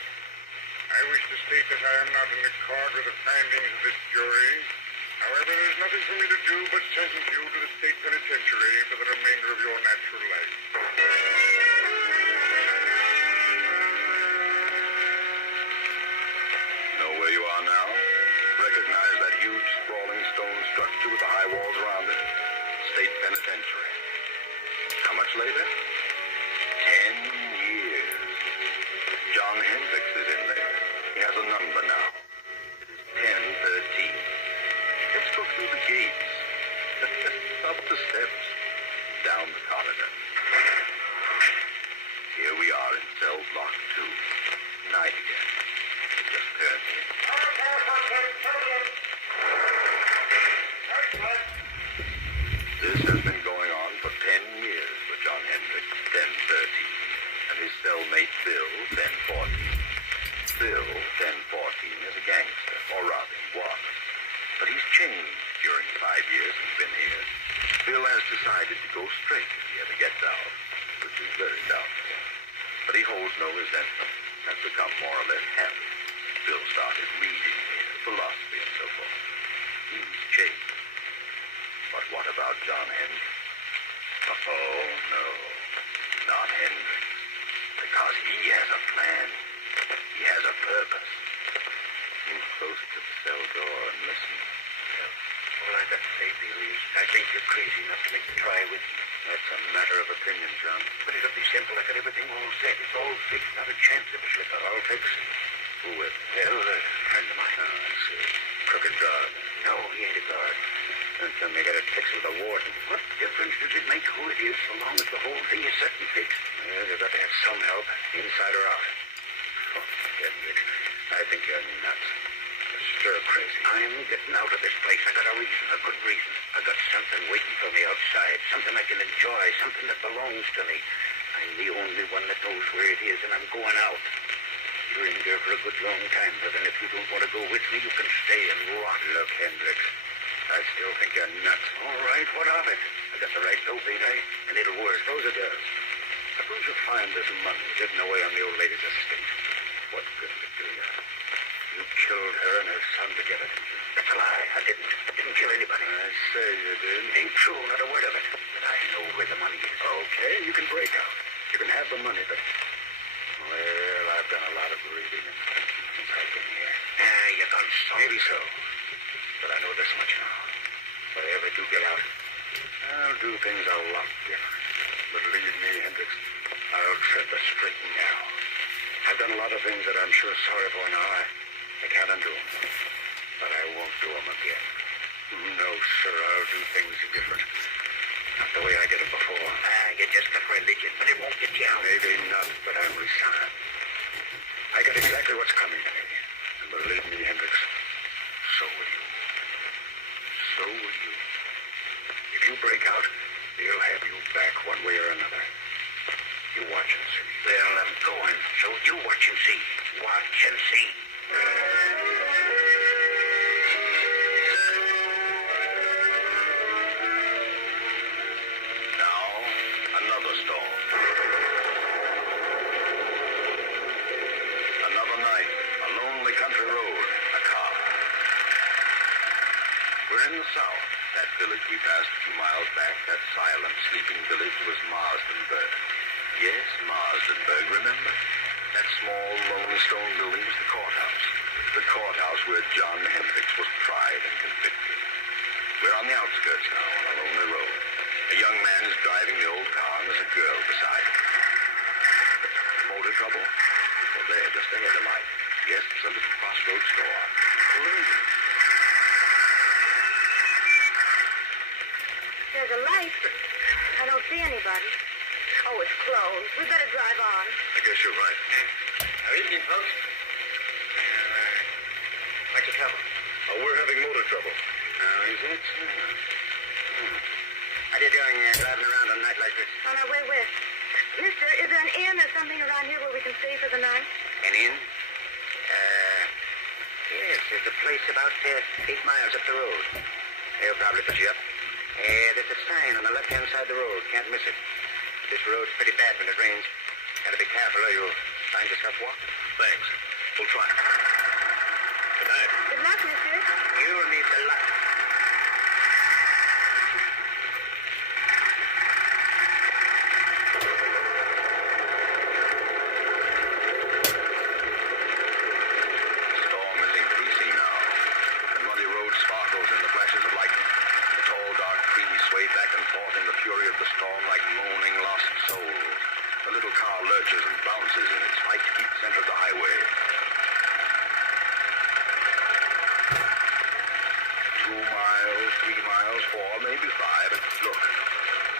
I wish to state that I am not in accord with the findings of this jury. However, there is nothing for me to do but sentence you to the state penitentiary for the remainder of your natural life. Know where you are now? Recognize that huge, sprawling stone structure with the high walls around it? State penitentiary. How much later? 10 years. John Hendricks is in there. He has a number now. It is 1013. Let's go through the gates. Up the steps. Down the corridor. Here we are in cell block 2. Night again. It just turned in. This has been going on for 10 years for John Hendricks, 1013, and his cellmate Bill, 1014. Bill, 1014, is a gangster, or rather he was. But he's changed during the 5 years he's been here. Bill has decided to go straight if he ever gets out, which is very doubtful. But he holds no resentment, has become more or less happy. Bill started reading here, philosophy and so forth. He's changed. But what about John Hendricks? Oh, no, not Hendricks. Because he has a plan. He has a purpose. Move closer to the cell door and listen. All I got to say, Bill, is I think you're crazy enough to make the try with me. That's a matter of opinion, John. But it'll be simple. I got everything all set. It's all fixed. Not a chance of a slip-up. All fixed? Who with? Well, a friend of mine. Oh, I see. Crooked guard. No, he ain't a guard. And tell me I got it fixed with a warden. What difference does it make who it is so long as the whole thing is set and fixed? Well, they've got to have some help, inside or out. Oh, Hendricks, I think you're nuts. Stir crazy. I'm getting out of this place. I got a reason, a good reason. I got something waiting for me outside, something I can enjoy, something that belongs to me. I'm the only one that knows where it is, and I'm going out. You're in there for a good long time, but then if you don't want to go with me, you can stay and rot. Look, Hendricks, I still think you're nuts. All right, what of it? I got the right dope, ain't I? And it'll work. Suppose it does. Suppose you find this money hidden away on the old lady's estate. What good will it do you? You killed her and her son to get it. That's a lie. I didn't. I didn't kill anybody. I say you did. Ain't true, not a word of it. But I know where the money is. Okay, you can break out. You can have the money, but... Well, I've done a lot of reading and thinking since I've been here. You've done so. Maybe so. But I know this much now. If I ever do get out, I'll do things a lot different. But believe me, Hendricks, I'll tread the straight and narrow. I've done a lot of things that I'm sure sorry for now. I can't undo them. But I won't do them again. No, sir, I'll do things different. Not the way I did it before. You just got religion, but it won't get you out. Maybe not, but I'm resigned. I got exactly what's coming to me. And believe me, Hendricks, so will you. will you. If you break out, he'll have you back one way or another. You watch and see. Well, I'm going. So you watch and see. Watch and see. Now, another storm. Another night, a lonely country road, a car. We're in the south. That village we passed a few miles back, that silent, sleeping village was Marsdenburg. Yes, Marsdenburg, remember? That small, lonely stone building was the courthouse. The courthouse where John Hendricks was tried and convicted. We're on the outskirts now, on a lonely road. A young man is driving the old car, and there's a girl beside him. Motor trouble? Well, there, just ahead, a light. Yes, it's a little crossroads store. Pull in. There's a light, but I don't see anybody. Oh, it's closed. We better drive on. I guess you're right. Evening, folks. Like to trouble. We're having motor trouble. Is that so? How you doing driving around on a night like this? On our way west. Mister, is there an inn or something around here where we can stay for the night? An inn? Yes, there's a place about 8 miles up the road. They'll probably put you up. There's a sign on the left-hand side of the road. Can't miss it. This road's pretty bad when it rains. Gotta be careful or you'll find yourself walking. Thanks. We'll try. Good night. Good luck, mister. You'll need the luck. The storm is increasing now. The muddy road sparkles in the flashes of lightning. The tall, dark trees sway back and forth in the fury of the storm like moaning lost souls. The little car lurches and bounces in its tight heat center of the highway. 2 miles, 3 miles, 4, maybe 5. And look,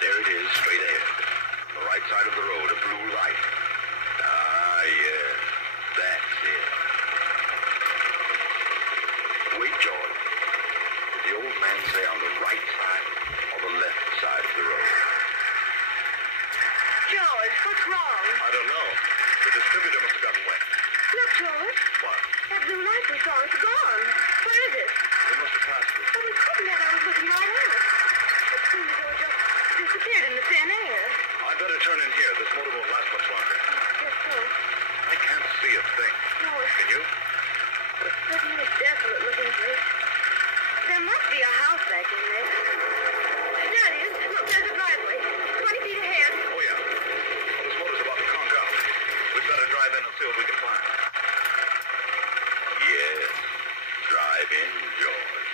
there it is, straight ahead. The right side of the road, a blue light. Ah, yes, that's it. Wait, George. Did the old man say on the right side or the left side of the road? George, what's wrong? I don't know. The distributor must have gotten wet. Look, George. What? That blue light we saw is gone. Where is it? They must have passed it. Well, we couldn't have. I was looking right at it. It seemed as though it just disappeared in the thin air. I'd better turn in here. This motor won't last much longer. Yes, so. I can't see a thing. George, Can you? it's certainly a desolate looking place. There must be a house back in there. There it is. Look, there's a driveway. 20 feet ahead. Oh, yeah. Well, this motor's about to conk out. We'd better drive in and see what we can find. Yes. Drive in, George.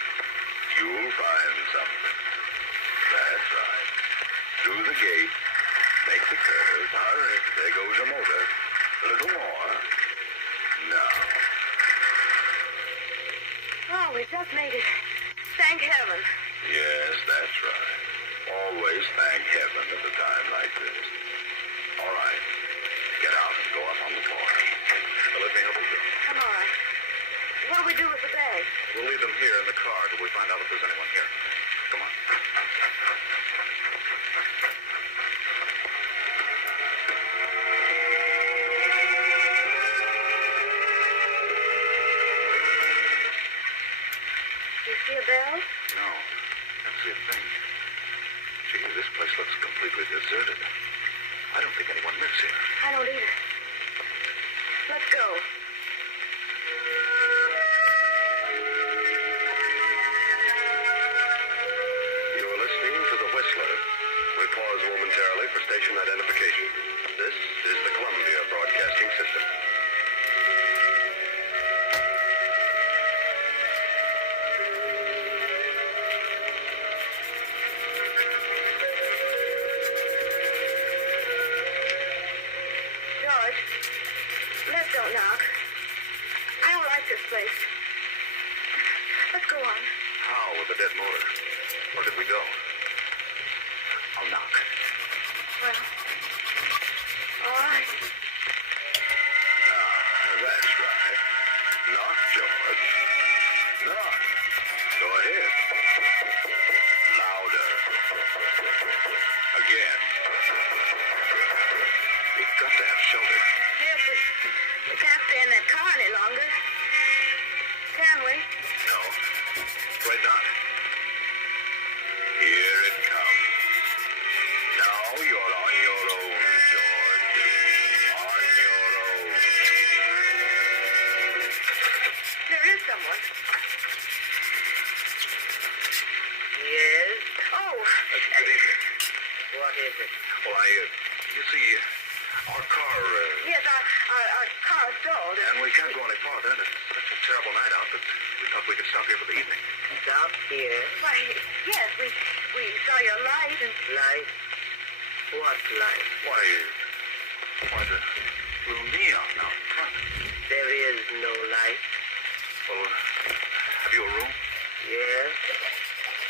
You'll find something. That's right. Through the gate. Make the curve. Hurry. There goes a motor. A little more. Now. Oh, we just made it. Thank heaven. Yes, that's right. Always thank heaven at a time like this. All right. Get out and go up on the porch. Now, let me help you. I'm all right. What do we do with the bag? We'll leave them here in the car till we find out if there's anyone here. Come on. Do you see a bell? No. Can't see a thing. Gee, this place looks completely deserted. I don't think anyone lives here. I don't either. Let's go. You are listening to The Whistler. We pause momentarily for station identification. This is the Columbia Broadcasting System. George, let's don't knock. I don't like this place. Let's go on. How with the dead motor? Where did we go? I'll knock. Well, all right. That's right. Knock, George. Knock. Go ahead. halfway done. Here it comes. Now you're on your own, George. On your own. There is someone. Yes? Oh. Good evening. What is it? Well, you see, our car, Yes, our car stalled. and we can't go any farther. It's such a terrible night out that we thought we could stop here for the evening. Stop here. Why, yes, we saw your light and... Light? What light? Why, the little neon out in front. There is no light. Well, have you a room? Yes,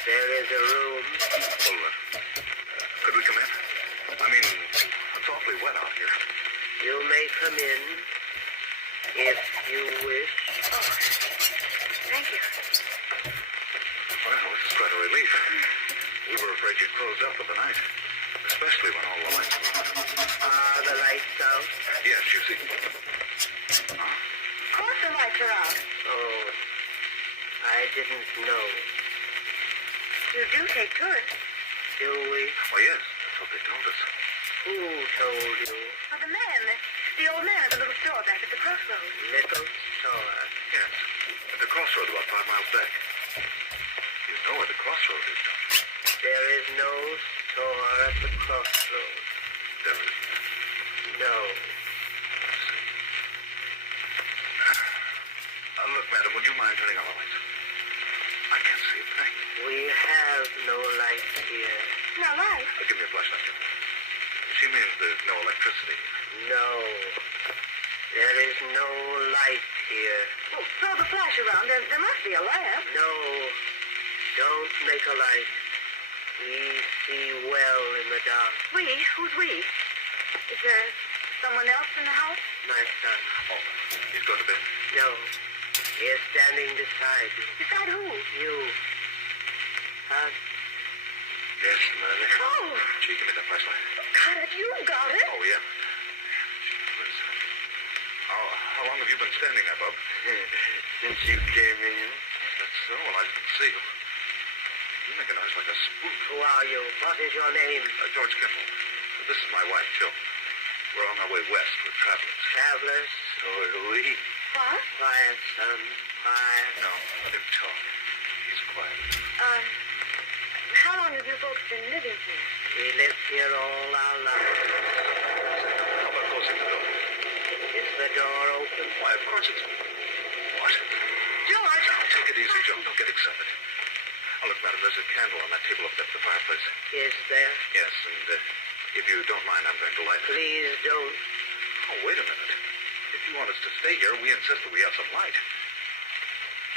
there is a room. Well, could we come in? I mean, it's awfully wet out here. You may come in if you wish. Oh, thank you. Well, this is quite a relief. We were afraid you'd close up for the night, especially when all the lights were on. Are the lights out? Yes, you see. Huh? Of course the lights are out. Oh, I didn't know. You do take tourists. Do we? Oh, yes, that's what they told us. Who told you? Oh, the man, the old man at the little store back at the crossroads. Little store. Yes, at the crossroad about 5 miles back. You know where the crossroad is, don't you? There is no store at the crossroads. There is. No. Look, madam, would you mind turning on the lights? I can't see a thing. We have no light here. No light. Give me a flashlight. She means there's no electricity. No. There is no light here. Oh, throw the flash around. There must be a lamp. No. Don't make a light. We see well in the dark. We? Who's we? Is there someone else in the house? My son. Oh, he's going to bed? No. He is standing beside you. Beside who? You. Us. Yes, Mother. Oh, Gee, give me that flashlight. got it. You got it. Oh, yeah. How long have you been standing there, Bub? Since you came in. That's so. Well, I didn't see you. You make a noise like a spook. Who are you? What is your name? George Kendall. This is my wife, Jill. We're on our way west. We're travelers. Travelers? So are we. What? Quiet, son. Quiet. No, let him talk. He's quiet. How long have you folks been living here? We lived here all our lives. How about closing the door? Is the door open? Why, of course it's... What? George! Now, take it easy, Joe. Don't get excited. Oh, look, madam, there's a candle on that table up there at the fireplace. Is there? Yes, and if you don't mind, I'm going to light it. Please don't. Oh, wait a minute. If you want us to stay here, we insist that we have some light.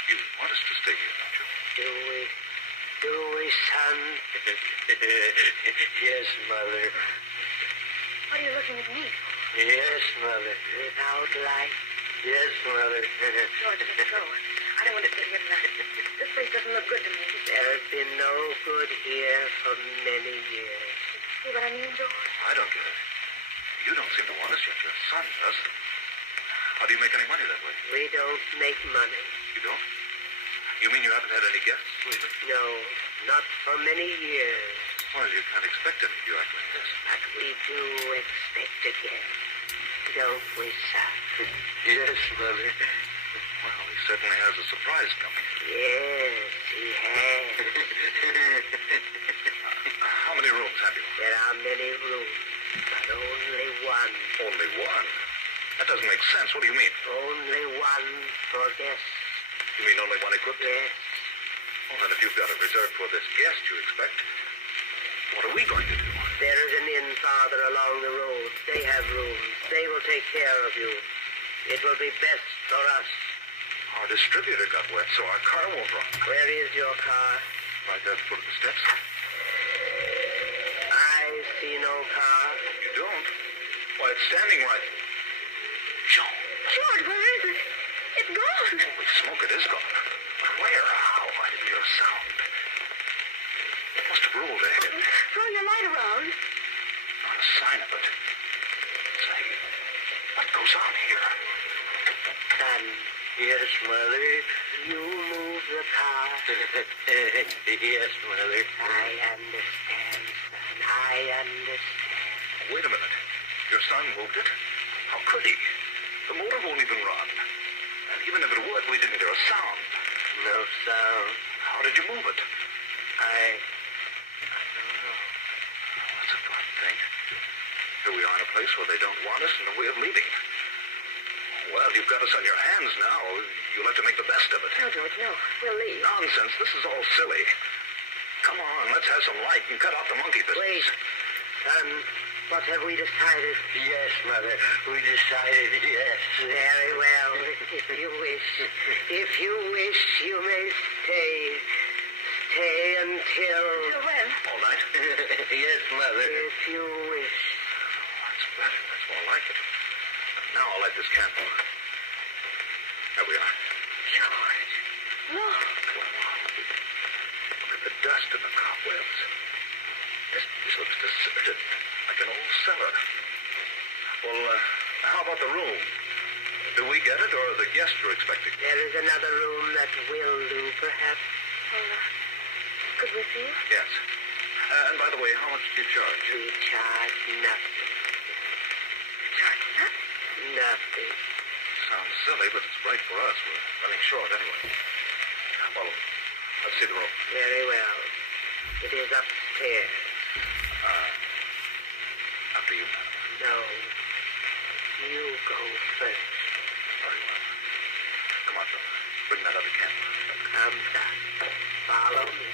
You want us to stay here, don't you? Do we? Do we, son? Yes, Mother. What are you looking at me? Yes, Mother. Without light? Yes, Mother. George, let's go. I don't want to stay here tonight. This place doesn't look good to me. There's been no good here for many years. See what I mean, George? I don't get it. You don't seem to want us yet. Your son does. How do you make any money that way? We don't make money. You don't? You mean you haven't had any guests lately? No, not for many years. Well, you can't expect any if you act like this. But we do expect a guest. Don't we, son? Yes, Mother. Well, he certainly has a surprise coming. Yes, he has. How many rooms have you? There are many rooms, but only one. Only one? That doesn't make sense. What do you mean? Only one for guests. You mean only one equipped? Yes. Well, then if you've got it reserved for this guest you expect, what are we going to do? There is an inn farther along the road. They have rooms. They will take care of you. It will be best for us. Our distributor got wet, so our car won't run. Where is your car? Right there at the foot of the steps. I see no car. You don't? Why, it's standing right... Joe. George, where is it? It's gone. Holy smoke, it is gone. But where? How? I didn't hear a sound. It must have rolled ahead. Throw your light around. Not a sign of it. Say, what goes on here? Son, Yes, Mother. You move the car. Yes, Mother. I understand, son. I understand. Wait a minute. Your son moved it? How could he? The motor won't even run. And even if it would, we didn't hear a sound. No sound. How did you move it? I don't know. That's a fun thing. Here we are in a place where they don't want us and no way of leaving. Well, you've got us on your hands now. You'll have to make the best of it. No, George, no. We'll leave. Nonsense. This is all silly. Come on, let's have some light and cut out the monkey business. Wait. Son, what have we decided? Yes, Mother. We decided yes. Very well. If you wish. If you wish, you may stay. Stay until... Till when? All night? Yes, Mother. If you wish. That's better. That's more like it. Now I'll light this candle. There we are. George. Look. Look at the dust and the cobwebs. This looks deserted, like an old cellar. Well, how about the room? Do we get it, or the guests are expecting? There is another room that will do, perhaps. Well, could we see it? Yes. And by the way, how much do you charge? We charge nothing. Charge nothing. Nothing. Sounds silly, but it's right for us. We're running short anyway. Well, let's see the room. Very well. It is upstairs. After you, madam. No. You go first. Very well. Come on, Phil. Bring that other candle. Come, son. Follow me.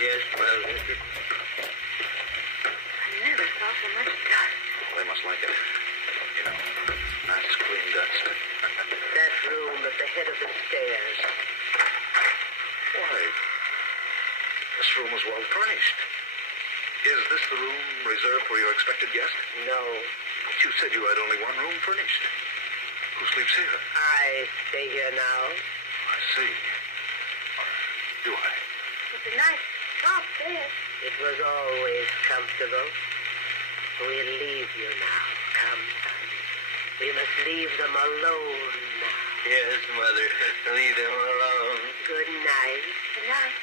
Yes, Mother. I never saw so much dust. Oh, they must like it. You know, nice clean dust. That room at the head of the stairs. Why, this room was well furnished. Is this the room reserved for your expected guest? No. But you said you had only one room furnished. Who sleeps here? I stay here now. I see. Or do I? It's a nice, soft bed. It was always comfortable. We'll leave you now. Come, son. We must leave them alone now. Yes, Mother. Leave them alone. Good night. Good night.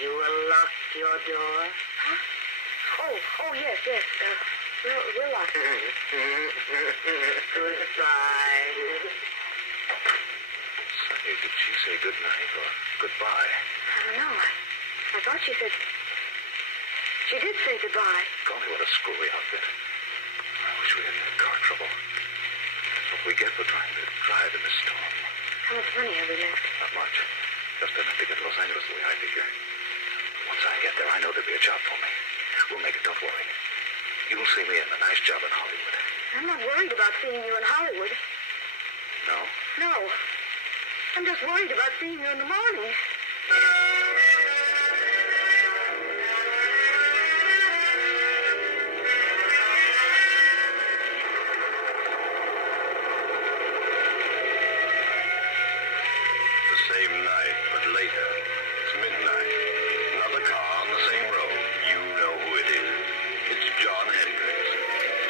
You will lock your door. Huh? Oh, yes. We'll lock it. Goodbye. Say, did she say good night or goodbye? I don't know. I thought she said... She did say goodbye. Golly, what a screwy outfit. I wish we hadn't had car trouble. That's what we get for trying to drive in this storm. How much money have we left? Not much. Just enough to get to Los Angeles the way I figure. Once I get there, I know there'll be a job for me. We'll make it, don't worry. You'll see me in a nice job in Hollywood. I'm not worried about seeing you in Hollywood. No? No. I'm just worried about seeing you in the morning. The same night, but later. It's midnight. Another car on the same road. You know who it is. It's John Hendricks.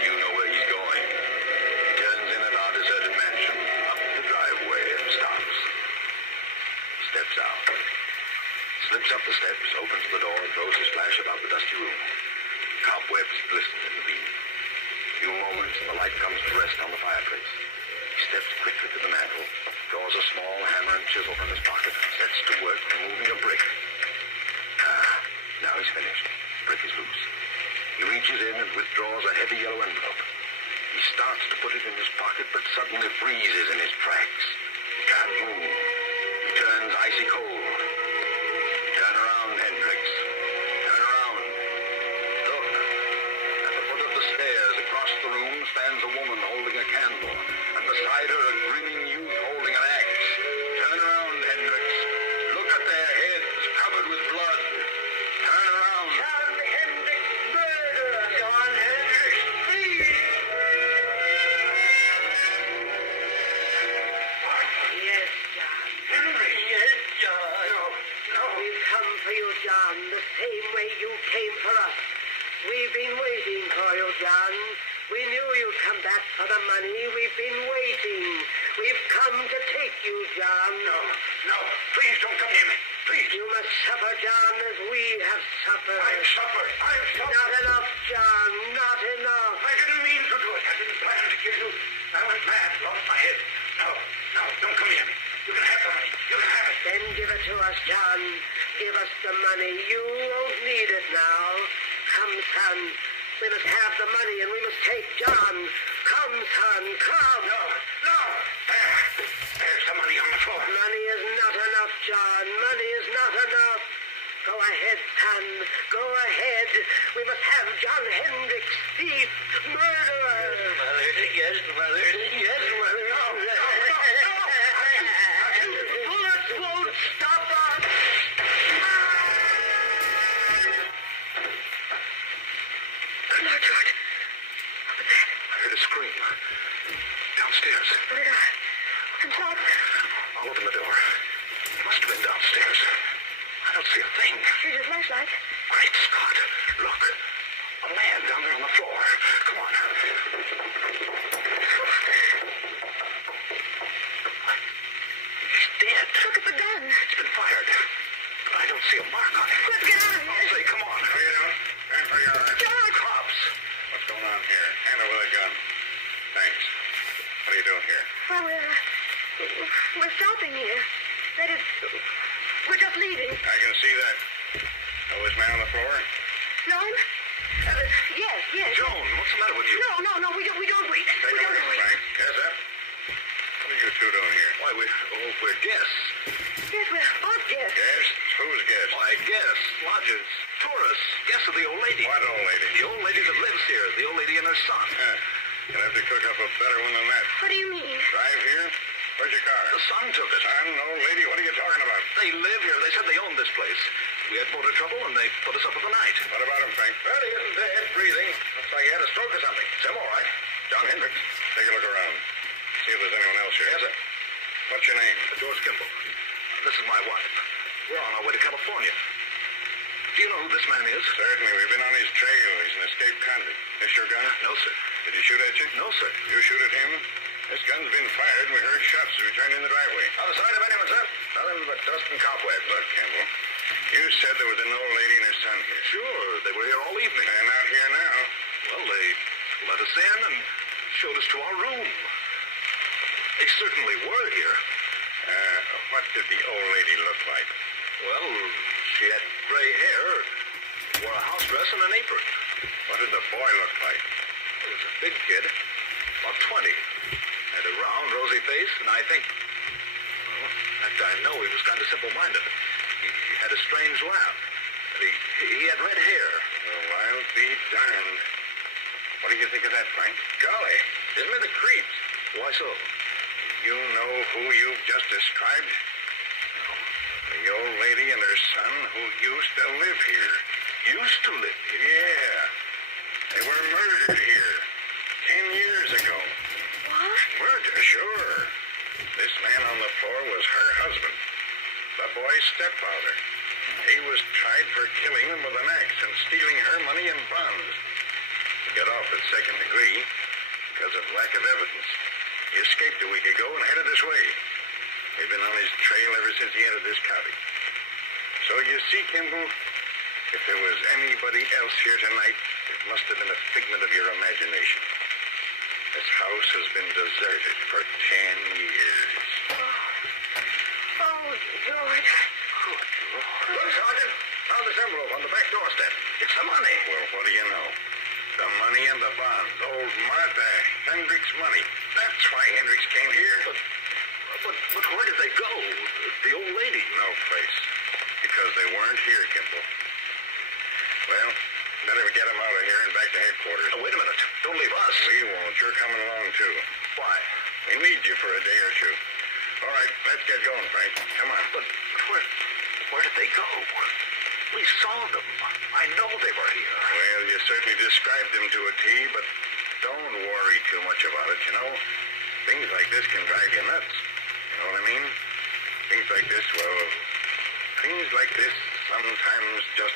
You know where he's going. He turns in at our deserted mansion, up the driveway, and stops. Steps out. Slips up the steps, opens the door, and throws his flash about the dusty room. Cobwebs glisten in the beam. Few moments, the light comes to rest on the fireplace. He steps quickly to the mantel, draws a small hammer and chisel from his pocket, and sets to work removing a brick. Now he's finished. The brick is loose. He reaches in and withdraws a heavy yellow envelope. He starts to put it in his pocket, but suddenly freezes in his tracks. He can't move. He turns icy cold. Turn around, Hendricks. Turn around. Look. At the foot of the stairs across the room stands a woman holding a candle, and beside her a grinning youth holding an axe. Turn around, Hendricks. Look at their heads covered with blood. Turn around. John Hendricks murderer. John Hendricks, please. What? Yes, John. Henry? Yes, John. No. We've come for you, John, the same way you came for us. We've been waiting for you, John. We knew you'd come back for the money. We've been waiting. We've come to take you, John. No, please don't come near me. Please. You must suffer, John, as we have suffered. I've suffered. Not enough, John. Not enough. I didn't mean to do it. I didn't plan to kill you. I went mad, lost my head. No, don't come near me. You can have the money. You can have it. Then give it to us, John. Give us the money. You won't need it now. Come, son. We must have the money and we must take John. Come, son, come. No. There's the money on the floor. Money is not enough, John. Money is not enough. Go ahead, son. Go ahead. We must have John Hendricks, thief, murderer. Yes, Mother. Yes, Mother. No. Bullets won't stop us. Good Lord, George. What was that? I heard a scream. Downstairs. What did I? Inside? I'll open the door. He must have been downstairs. I don't see a thing. Here's your flashlight. Great Scott. Look. A man down there on the floor. Come on. He's dead. Look at the gun. It's been fired. But I don't see a mark on it. Let's get out of I'll here. say, come on. Hurry it up. Turn for your eyes. George! Cops. What's going on here? Hand over the gun. Thanks. What are you doing here? Well, we're stopping here. That is, we're just leaving. I can see that. Know this man on the floor? No? Yes. Joan, what's the matter with you? No, we don't. We Take don't. a look, Frank. Yes, sir? What are you two doing here? Why, we're guests. Yes, we're both guests. Guests? Who's guests? Why, guests, lodgers, tourists, guests of the old lady. What old lady? The old lady that lives here. The old lady and her son. You'll have to cook up a better one than that. What do you mean? Drive here? Where's your car? The son took it. Son, old lady, what are you talking about? They live here. They said they owned this place. We had motor trouble, and they put us up for the night. What about him, Frank? Well, he isn't dead, breathing. Looks like he had a stroke or something. It's him, all right. John Hendricks. Take a look around. See if there's anyone else here. Yes, sir. What's your name? George Kimball. This is my wife. We're on our way to California. Do you know who this man is? Certainly. We've been on his trail. He's an escaped convict. This your gun? No, sir. Did he shoot at you? No, sir. You shoot at him? This gun's been fired, and we heard shots as we turned in the driveway. Not a sign of anyone, sir. Nothing but dust and cobwebs. Look, Kimball, you said there was an old lady and her son here. Sure. They were here all evening. And not here now. Well, they let us in and showed us to our room. They certainly were here. What did the old lady look like? Well, she had gray hair, wore a house dress and an apron. What did the boy look like? He was a big kid, about 20. Had a round, rosy face, and I think, well, that I know he was kind of simple-minded. He had a strange laugh. And he had red hair. Well, I'll be darned. What do you think of that, Frank? Golly, isn't it a creep? Why so? You know who you've just described? No. The old lady and her son who used to live here. Used to live here? Yeah. They were murdered here 10 years ago. What? Murder? Sure. This man on the floor was her husband, the boy's stepfather. He was tried for killing them with an axe and stealing her money and bonds. He got off at second degree because of lack of evidence. He escaped a week ago and headed this way. We've been on his trail ever since he entered this county. So you see, Kimball, if there was anybody else here tonight, it must have been a figment of your imagination. This house has been deserted for 10 years. Oh, George. Good Lord. Look, Sergeant. Found this envelope on the back doorstep. It's the money. Well, what do you know? The money and the bonds. Old Martha Hendricks' money. That's why Hendricks came here. But where did they go? The old lady? No place. Because they weren't here, Kimball. Well, better get them out of here and back to headquarters. Oh, wait a minute. Don't leave us. We won't. You're coming along, too. Why? We need you for a day or two. All right, let's get going, Frank. Come on. But where did they go? We saw them. I know they were here. Well, you certainly described them to a T, but don't worry too much about it, you know. Things like this can drive you nuts. You know what I mean? Things like this, well, things like this sometimes just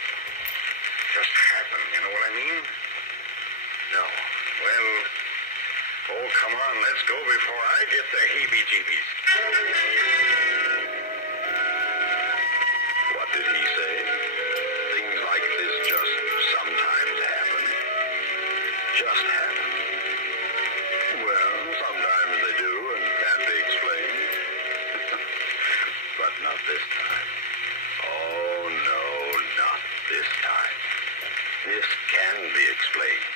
happen. You know what I mean? No. Well, oh, come on, let's go before I get the heebie-jeebies. What did he say? Things like this just sometimes happen. Just happen. Well, sometimes they do and can't be explained. But not this time. Oh, no, not this time. This can be explained.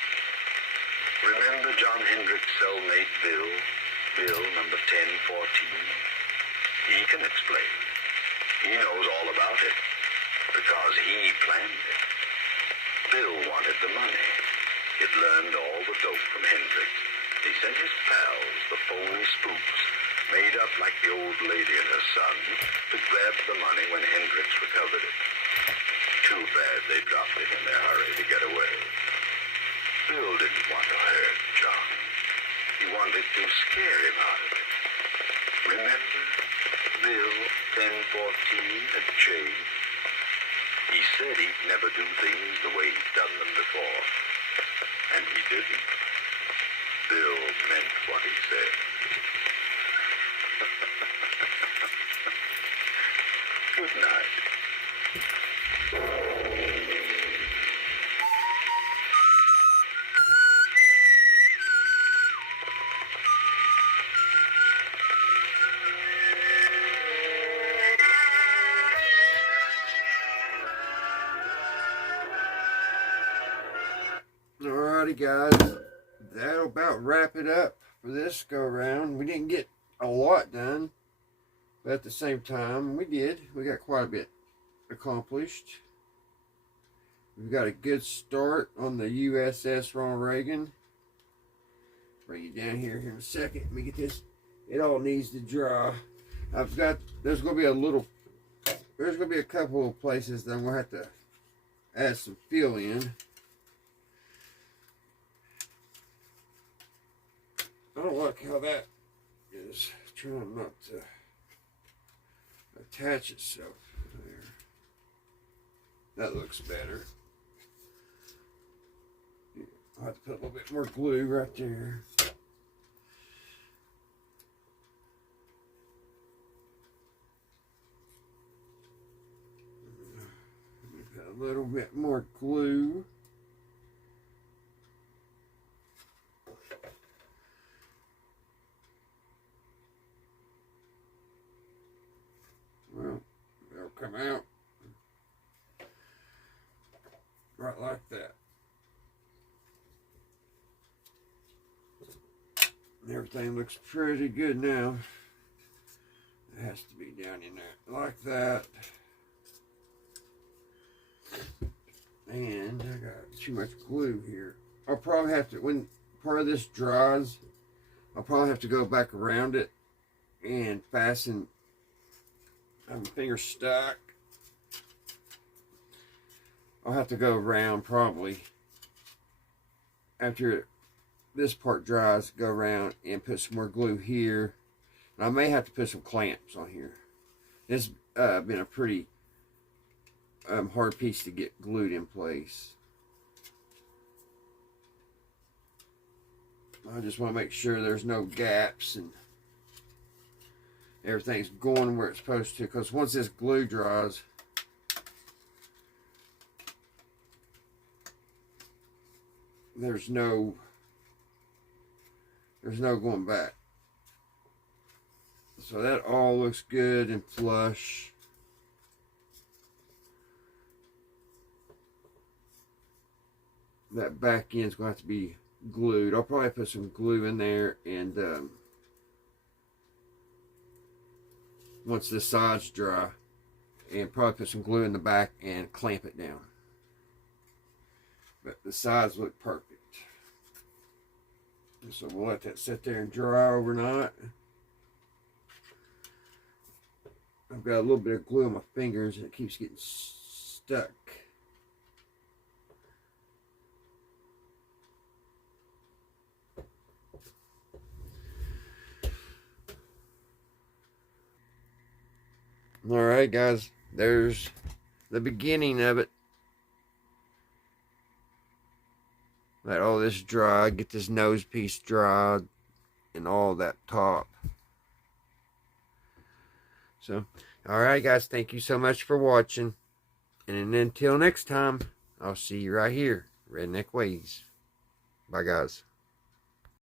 Remember John Hendrick's cellmate Bill? Bill number 1014? He can explain. He knows all about it. Because he planned it. Bill wanted the money. He'd learned all the dope from Hendrick. He sent his pals, the phony spooks, made up like the old lady and her son, to grab the money when Hendricks recovered it. Too bad they dropped it in their hurry to get away. Bill didn't want to hurt John. He wanted to scare him out of it. Remember, Bill 1014 had changed. He said he'd never do things the way he'd done them before. And he didn't. Bill meant what he said. Good night. Alrighty, guys. That'll about wrap it up for this go around. We didn't get a lot done, but at the same time, we did. We got quite a bit accomplished. We've got a good start on the USS Ronald Reagen. Bring it down here in a second. Let me get this. It all needs to dry. There's going to be a couple of places that I'm going to have to add some fill in. I don't like how that is trying not to attach itself there. That looks better. I'll have to put a little bit more glue right there. Let me put a little bit more glue. Well, they'll come out right like that. Everything looks pretty good now. It has to be down in there like that. And I got too much glue here. I'll probably have to, when part of this dries, I'll probably have to go back around it and fasten. I have my finger stuck. I'll have to go around probably after this part dries, go around and put some more glue here. And I may have to put some clamps on here. It's been a pretty hard piece to get glued in place. I just want to make sure there's no gaps and everything's going where it's supposed to, because once this glue dries, there's no going back. So that all looks good and flush. That back end's going to have to be glued. I'll probably put some glue in there, and once the sides dry, and probably put some glue in the back and clamp it down. But the sides look perfect. So we'll let that sit there and dry overnight. I've got a little bit of glue on my fingers and it keeps getting stuck. Alright guys, there's the beginning of it. let all this dry, get this nose piece dry, and all that top. So, alright guys, thank you so much for watching. And until next time, I'll see you right here, Redneck Ways. Bye guys.